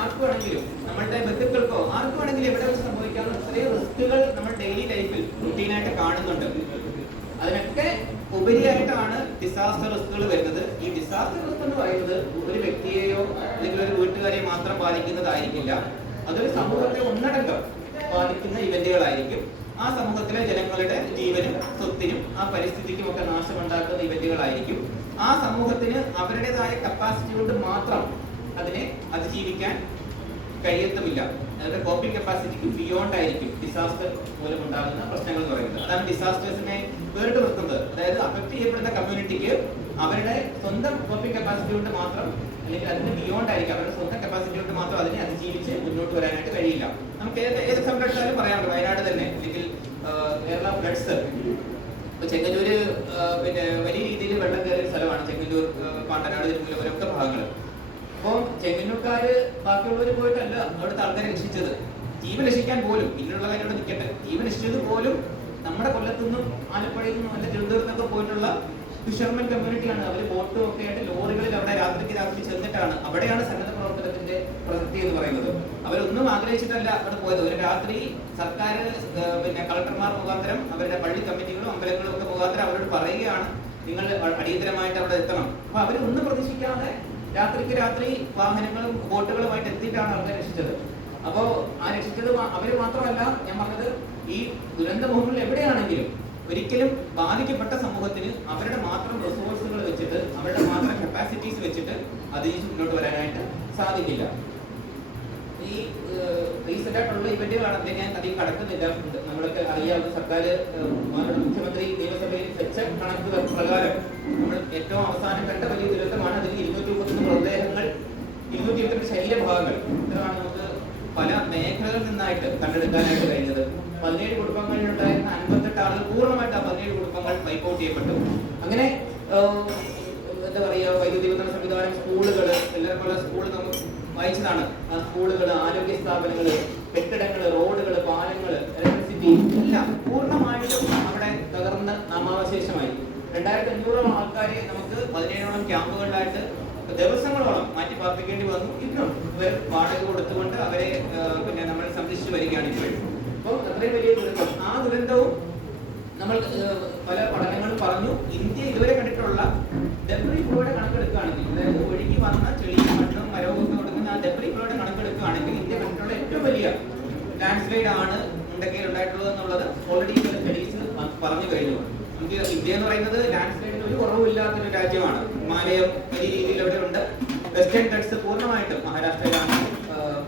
ആർക്ക് വേണമെങ്കിലും, നമ്മളുടെ ബന്ധുക്കൾക്കോ ആർക്ക് വേണമെങ്കിലും എവിടെ വെച്ച് സംഭവിക്കാവുന്ന ഇത്രയും റിസ്കുകൾ നമ്മൾ ഡെയിലി ലൈഫിൽ റുട്ടീനായിട്ട് കാണുന്നുണ്ട്. അതിനൊക്കെ ഉപരിയായിട്ടാണ് ഡിസാസ്റ്റർ റിസ്കുകൾ വരുന്നത്. ഈ ഡിസാസ്റ്റർ റിസ്ക് എന്ന് പറയുന്നത് ഒരു വ്യക്തിയെയോ അല്ലെങ്കിൽ ഒരു വീട്ടുകാരെയോ മാത്രം ബാധിക്കുന്നതായിരിക്കില്ല. അതൊരു സമൂഹത്തെ ഒന്നടങ്കം ബാധിക്കുന്ന ഇവന്റുകളായിരിക്കും. ആ സമൂഹത്തിലെ ജനങ്ങളുടെ ജീവനും സ്വത്തിനും ആ പരിസ്ഥിതിക്കും ഒക്കെ നാശമുണ്ടാക്കുന്ന ഇവന്റുകളായിരിക്കും. ആ സമൂഹത്തിന് അവരുടേതായ കപ്പാസിറ്റി കൊണ്ട് മാത്രം അതിനെ അതിജീവിക്കാൻ കഴിയത്തുമില്ല. അവരുടെ കോപ്പിംഗ് കപ്പാസിറ്റിക്ക് ബിയോണ്ട് ആയിരിക്കും ഡിസാസ്റ്റർ മൂലം ഉണ്ടാകുന്ന പ്രശ്നങ്ങൾ എന്ന് പറയുന്നത്. അതാണ് ഡിസാസ്റ്റേഴ്സിനെ വേറിട്ട് നിർത്തുന്നത്. അതായത് അഫക്ട് ചെയ്യപ്പെടുന്ന കമ്മ്യൂണിറ്റിക്ക് അവരുടെ സ്വന്തം കോപ്പിംഗ് കപ്പാസിറ്റി കൊണ്ട് മാത്രം, അല്ലെങ്കിൽ അതിന് ബിയോണ്ട് ആയിരിക്കും, അവരുടെ സ്വന്തം കപ്പാസിറ്റി കൊണ്ട് മാത്രം അതിനെ അതിജീവിച്ച് മുന്നോട്ട് വരാനായിട്ട് കഴിയില്ല. നമുക്ക് ഏത് എക്സാമ്പിൾ എടുത്താലും പറയാറുണ്ട്. വയനാട് തന്നെ, അല്ലെങ്കിൽ കേരള ഫ്ലഡ്സ്. ഇപ്പൊ ചെങ്ങന്നൂര് പിന്നെ വലിയ രീതിയിൽ വെള്ളം കയറിയ സ്ഥലമാണ് ചെങ്ങന്നൂർ, പാണ്ടനാട്, തിരുമൂലപുരം ഒക്കെ ഭാഗങ്ങൾ. അപ്പോൾ ചെങ്ങന്നൂർക്കാര് ബാക്കിയുള്ളവർ പോയിട്ടല്ല അവിടുത്തെ ആൾക്കാരെ രക്ഷിച്ചത്. ജീവൻ രക്ഷിക്കാൻ പോലും, പിന്നുള്ള കാര്യം അവിടെ നിൽക്കട്ടെ, ജീവൻ രക്ഷിച്ചത് പോലും നമ്മുടെ കൊല്ലത്തുനിന്നും ആലപ്പുഴയിൽ നിന്നും അല്ല തിരുവനന്തപുരത്തൊക്കെ പോയിട്ടുള്ള ഫിഷർമെൻ കമ്മ്യൂണിറ്റിയാണ്. അവർ ബോട്ടും ഒക്കെ ആയിട്ട് ലോറികളിൽ അവിടെ രാത്രി ചെന്നിട്ടാണ്. അവിടെയാണ് സന്നദ്ധ പ്രവർത്തനത്തിന്റെ പ്രസക്തി എന്ന് പറയുന്നത്. അവരൊന്നും ആഗ്രഹിച്ചിട്ടല്ല അവിടെ പോയത്. ഒരു രാത്രി സർക്കാർ പിന്നെ കളക്ടർമാർ മുഖാന്തരം, അവരുടെ പള്ളി കമ്മിറ്റികളും അമ്പലങ്ങളും ഒക്കെ മുഖാന്തരം അവരോട് പറയുകയാണ്, നിങ്ങൾ അടിയന്തരമായിട്ട് അവിടെ എത്തണം. അപ്പൊ അവരൊന്നും പ്രതീക്ഷിക്കാതെ രാത്രിക്ക് രാത്രി വാഹനങ്ങളും ബോട്ടുകളുമായിട്ട് എത്തിയിട്ടാണ് അവരെ രക്ഷിച്ചത്. അപ്പോ ആ രക്ഷിച്ചത് അവര് മാത്രമല്ല, ഞാൻ പറഞ്ഞത് ഈ ദുരന്ത മുഖങ്ങളിൽ എവിടെയാണെങ്കിലും ഒരിക്കലും ബാധിക്കപ്പെട്ട സമൂഹത്തിന് അവരുടെ മാത്രം റിസോഴ്സുകൾ വെച്ചിട്ട്, അവരുടെ മാത്രം കപ്പാസിറ്റീസ് വെച്ചിട്ട് അതിജീവിച്ച് മുന്നോട്ട് വരാനായിട്ട് സാധിക്കില്ല. ഈ റീസെന്റ് ആയിട്ടുള്ള ഇവന്റുകളാണ്, അതിനെ ഞാൻ അധികം കടക്കുന്നില്ല. നമ്മളൊക്കെ അറിയാവുന്ന സർക്കാർ മുഖ്യമന്ത്രി നിയമസഭയിൽ വെച്ച കണക്ക് പ്രകാരം നമ്മൾ ഏറ്റവും അവസാനം കണ്ട വലിയ ദുരന്തമാണ്. അതിൽ 231 മൃതദേഹങ്ങൾ, 222 ശരീരഭാഗങ്ങൾ, ഇത്രയാണ് നമുക്ക് പല മേഖലകളിൽ നിന്നായിട്ട് കണ്ടെടുക്കാനായിട്ട് കഴിഞ്ഞത്. 17 കുടുംബങ്ങളിലുണ്ടായിരുന്ന 58 ആളുകൾ പൂർണ്ണമായിട്ട് ആ 17 കുടുംബങ്ങൾ വൈപ്പ് ഔട്ട് ചെയ്യപ്പെട്ടു. അങ്ങനെ എന്താ പറയുക, വൈദ്യുതി വിതരണ സംവിധാനം, സ്കൂളുകൾ, എല്ലാവരും സ്കൂൾ നമ്മൾ വായിച്ചതാണ്. ആ സ്കൂളുകൾ, ആരോഗ്യ സ്ഥാപനങ്ങൾ, കെട്ടിടങ്ങൾ, റോഡുകൾ, പാലങ്ങൾ, ഇലക്ട്രിസിറ്റി എല്ലാം പൂർണ്ണമായിട്ടും അവിടെ തകർന്ന് നാമാവശേഷമായി. 2500 ആൾക്കാരെ നമുക്ക് 17ഓളം ക്യാമ്പുകളിലായിട്ട് ദിവസങ്ങളോളം മാറ്റി പാർപ്പിക്കേണ്ടി വന്നു. ഇന്നും ഇവർ വാടക കൊടുത്തുകൊണ്ട് അവരെ പിന്നെ നമ്മൾ സംരക്ഷിച്ചു വരികയാണ് ഇപ്പോഴും. അപ്പോൾ അത്രയും വലിയ ദുരന്തം, ആ ദുരന്തവും നമ്മൾ പല പഠനങ്ങളും പറഞ്ഞു. ഇന്ത്യ ഇതുവരെ കണ്ടിട്ടുള്ള ഡെബ്രി ഫ്ലോയുടെ കണക്കെടുക്കുകയാണെങ്കിൽ, അതായത് ഒഴുകി വന്ന ചെളിയും മണ്ണും മരവും ഒക്കെ കൊടുക്കുന്ന ആ ഡെബ്രി ഫ്ലോയുടെ കണക്കെടുക്കുകയാണെങ്കിൽ ഇന്ത്യ കണ്ടിട്ടുള്ള ഏറ്റവും വലിയ ലാൻഡ് സ്ലൈഡ് ആണ് മുണ്ടക്കയിൽ ഉണ്ടായിട്ടുള്ളത് എന്നുള്ളത് ഓൾറെഡി സ്റ്റഡീസ് പറഞ്ഞു കഴിഞ്ഞു. നമുക്ക് ഇന്ത്യ എന്ന് പറയുന്നത് ലാൻഡ് സ്ലൈഡിന് ഒരു കുറവില്ലാത്തൊരു രാജ്യമാണ്. ഹിമാലയം വലിയ രീതിയിൽ അവിടെ ഉണ്ട്. വെസ്റ്റേൺ ഗട്ട്സ് പൂർണ്ണമായിട്ടും മഹാരാഷ്ട്രയിലാണ്,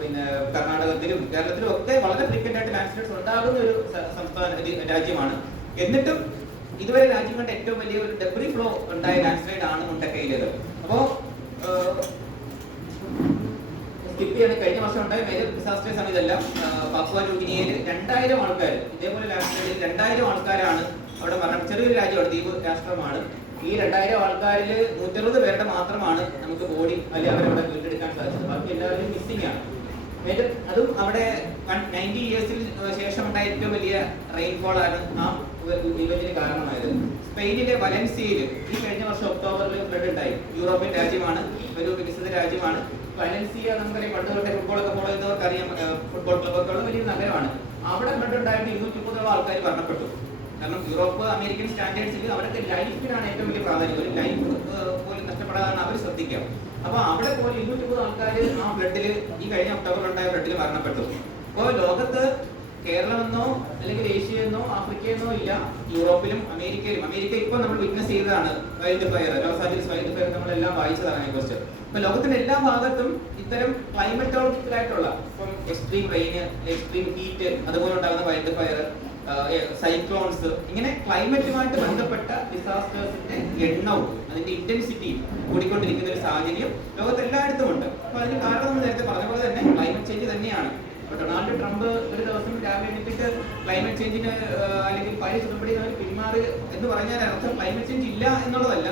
പിന്നെ കർണാടകത്തിലും കേരളത്തിലും ഒക്കെ വളരെ ഫ്രീക്വന്റ് ആയിട്ട് ലാൻഡ് സ്ലൈഡ്സ് ഉണ്ടാകുന്ന ഒരു രാജ്യമാണ്. എന്നിട്ടും ഇതുവരെ രാജ്യം കണ്ട ഏറ്റവും വലിയ ഒരു ഡെബ്രി ഫ്ലോ ഉണ്ടായ ലാൻഡ് സ്ലൈഡ് ആണ് മുണ്ടക്കയിലേത്. അപ്പോ കൂടിയാണ്. കഴിഞ്ഞ വർഷം ഉണ്ടായ മേജർ ഡിസാസ്റ്റേഴ്സ് ആണ് ഇതെല്ലാം. പപ്പുവ ന്യൂഗിനിയയിൽ 2000 ആൾക്കാർ, ഇതേപോലെ ലാൻഡ്സ്ലൈഡിൽ 2000 ആൾക്കാരാണ് അവിടെ മരണം. ചെറിയൊരു രാജ്യമാണ്, ദ്വീപ് രാഷ്ട്രമാണ്. ഈ 2000 ആൾക്കാരിൽ 160 പേരുടെ മാത്രമാണ് നമുക്ക് ബോഡി അല്ലെങ്കിൽ അവരവിടെ വീണ്ടെടുക്കാൻ സാധിച്ചത്. ബാക്കി എല്ലാവരും മിസ്സിംഗ് ആണ്. അതും അവിടെ 90 ഇയേഴ്സിൽ ശേഷം ഉണ്ടായ ഏറ്റവും വലിയ റെയിൻഫോൾ ആണ് ആ ഇവന്റിന് കാരണമായത്. സ്പെയിനിലെ വലൻസിയയിൽ ഈ കഴിഞ്ഞ വർഷം ഒക്ടോബറിൽ ഫ്ലഡ് ഉണ്ടായി. യൂറോപ്യൻ രാജ്യമാണ്, ഒരു വികസിത രാജ്യമാണ് വലൻസിയ. നമുക്കറിയാം, പണ്ട് തൊട്ടേ ഫുട്ബോളൊക്കെ ഫോളോ ചെയ്യുന്നവർക്ക് അറിയാം, ഫുട്ബോൾ ക്ലബ്ബൊക്കെ ഉള്ള വലിയൊരു നഗരമാണ്. അവിടെ ഫ്ലഡ് ഉണ്ടായിട്ട് 230 ആൾക്കാർ മരണപ്പെട്ടു. കാരണം യൂറോപ്പ് അമേരിക്കൻ സ്റ്റാൻഡേർഡ്സിൽ അവർക്ക് ലൈഫിനാണ് ഏറ്റവും വലിയ പ്രാധാന്യം. ഒരു ലൈഫ് പോലും നഷ്ടപ്പെടാതാണ് അവർ ശ്രദ്ധിക്കുക. അപ്പൊ അവിടെ പോലെ 230 ആൾക്കാർ ആ ഫ്ലഡിൽ, ഈ കഴിഞ്ഞ ഒക്ടോബറിൽ ഉണ്ടായ ഫ്ലഡിൽ മരണപ്പെട്ടു. അപ്പോൾ ലോകത്ത് കേരളമെന്നോ അല്ലെങ്കിൽ ഏഷ്യയെന്നോ ആഫ്രിക്കയെന്നോ ഇല്ല, യൂറോപ്പിലും അമേരിക്കയിലും. അമേരിക്ക ഇപ്പോൾ നമ്മൾ വിറ്റ്നസ് ചെയ്തതാണ് wild fire, Los Angeles wild fire, നമ്മളെല്ലാം വായിച്ചതാണ് അതിനെക്കുറിച്ച്. അപ്പൊ ലോകത്തിന്റെ എല്ലാ ഭാഗത്തും ഇത്തരം ക്ലൈമറ്റോളജിക്കലായിട്ടുള്ള, ഇപ്പം എക്സ്ട്രീം റെയിന്, എക്സ്ട്രീം ഹീറ്റ്, അതുപോലെ ഉണ്ടാകുന്ന വൈൽഡ് ഫയർ, സൈക്ലോൺസ്, ഇങ്ങനെ ക്ലൈമറ്റുമായിട്ട് ബന്ധപ്പെട്ട ഡിസാസ്റ്റേഴ്സിന്റെ എണ്ണവും അതിന്റെ ഇന്റൻസിറ്റിയും കൂടിക്കൊണ്ടിരിക്കുന്ന ഒരു സാഹചര്യം ലോകത്ത് എല്ലായിടത്തും ഉണ്ട്. അപ്പൊ അതിന് കാരണം നമ്മൾ നേരത്തെ പറഞ്ഞ പോലെ തന്നെ ക്ലൈമറ്റ് ചേഞ്ച് തന്നെയാണ്. ഡൊണാൾഡ് ട്രംപ് ഒരു ദിവസം രാവിലെ എണീറ്റിട്ട് ക്ലൈമറ്റ് ചേഞ്ചിന് അല്ലെങ്കിൽ പാരീസ് ഉടമ്പടിയിൽ പിന്മാറി എന്ന് പറഞ്ഞാൽ അർത്ഥം ക്ലൈമറ്റ് ചേഞ്ച് ഇല്ല എന്നുള്ളതല്ല,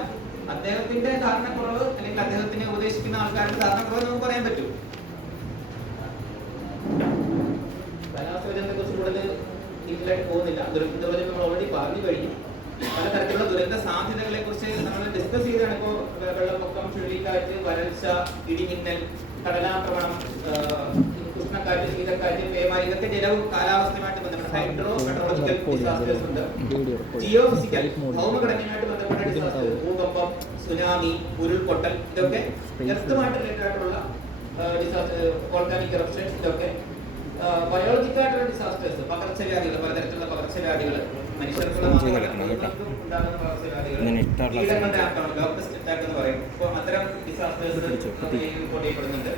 അദ്ദേഹത്തിന്റെ ധാരണക്കുറവ് അല്ലെങ്കിൽ അദ്ദേഹത്തിനെ ഉപദേശിക്കുന്ന ആൾക്കാരുടെ ധാരണക്കുറവ് നമുക്ക് പറയാൻ പറ്റും. കാലാവസ്ഥ വ്യതിയാനത്തെ കുറിച്ച് കൂടുതൽ ഡീറ്റെയിലായിട്ട് പോകുന്നില്ല. ദുരന്ത നിർവചനം നമ്മൾ ഓൾറെഡി പറഞ്ഞു കഴിഞ്ഞു. പലതരത്തിലുള്ള ദുരന്ത സാധ്യതകളെ കുറിച്ച് നമ്മൾ ഡിസ്കസ് ചെയ്താണ്. ഇപ്പോൾ വെള്ളപ്പൊക്കം, ചുഴലിക്കാറ്റ്, വരൾച്ച, ഇടിമിന്നൽ, കടലാക്രമണം, ഉഷ്ണക്കാറ്റ്, ശീതക്കാറ്റ്, പേമാരി, ഇതൊക്കെ ജലവും കാലാവസ്ഥയുമായിട്ട് ബന്ധപ്പെട്ട ഹൈഡ്രോ മെട്രോളജിക്കൽ ഡിസാസ്റ്റേഴ്സ് ഉണ്ട്. ജിയോ ഫിസിക്കൽ, ഭൗമഘടനയുമായിട്ട് ബന്ധപ്പെട്ട ഡിസാസ്റ്റർ, ഭൂകമ്പം, സുനാമി, ഉരുൾപൊട്ടൽ, ഇതൊക്കെ എർത്തുമായിട്ട് റിലേറ്റഡ് ആയിട്ടുള്ള ഡിസാസ്റ്റർ, വോൾക്കാനിക് ഇറപ്ഷൻസ്, ഇതൊക്കെ ബയോളജിക്കലായിട്ടുള്ള ഡിസാസ്റ്റേഴ്സ്, പകർച്ചവ്യാധികൾ, പലതരത്തിലുള്ള പകർച്ചവ്യാധികൾ, മനുഷ്യർക്കുള്ള ഉണ്ടാകുന്ന പകർച്ചവ്യാധികൾ, കീടങ്ങളുടെ ആക്രമണം, ലോക്കസ്റ്റ് അറ്റാക്ക് എന്ന് പറയും. അപ്പോൾ അത്തരം ഡിസാസ്റ്റേഴ്സ് റിപ്പോർട്ട് ചെയ്യപ്പെടുന്നുണ്ട്.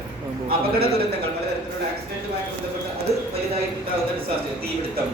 അപകട ദുരന്തങ്ങൾ, പലതരത്തിലുള്ള ആക്സിഡന്റുമായി ബന്ധപ്പെട്ട് അത് വലുതായിട്ട് ഉണ്ടാകുന്ന ഡിസാസ്റ്റർ, തീപിടുത്തം,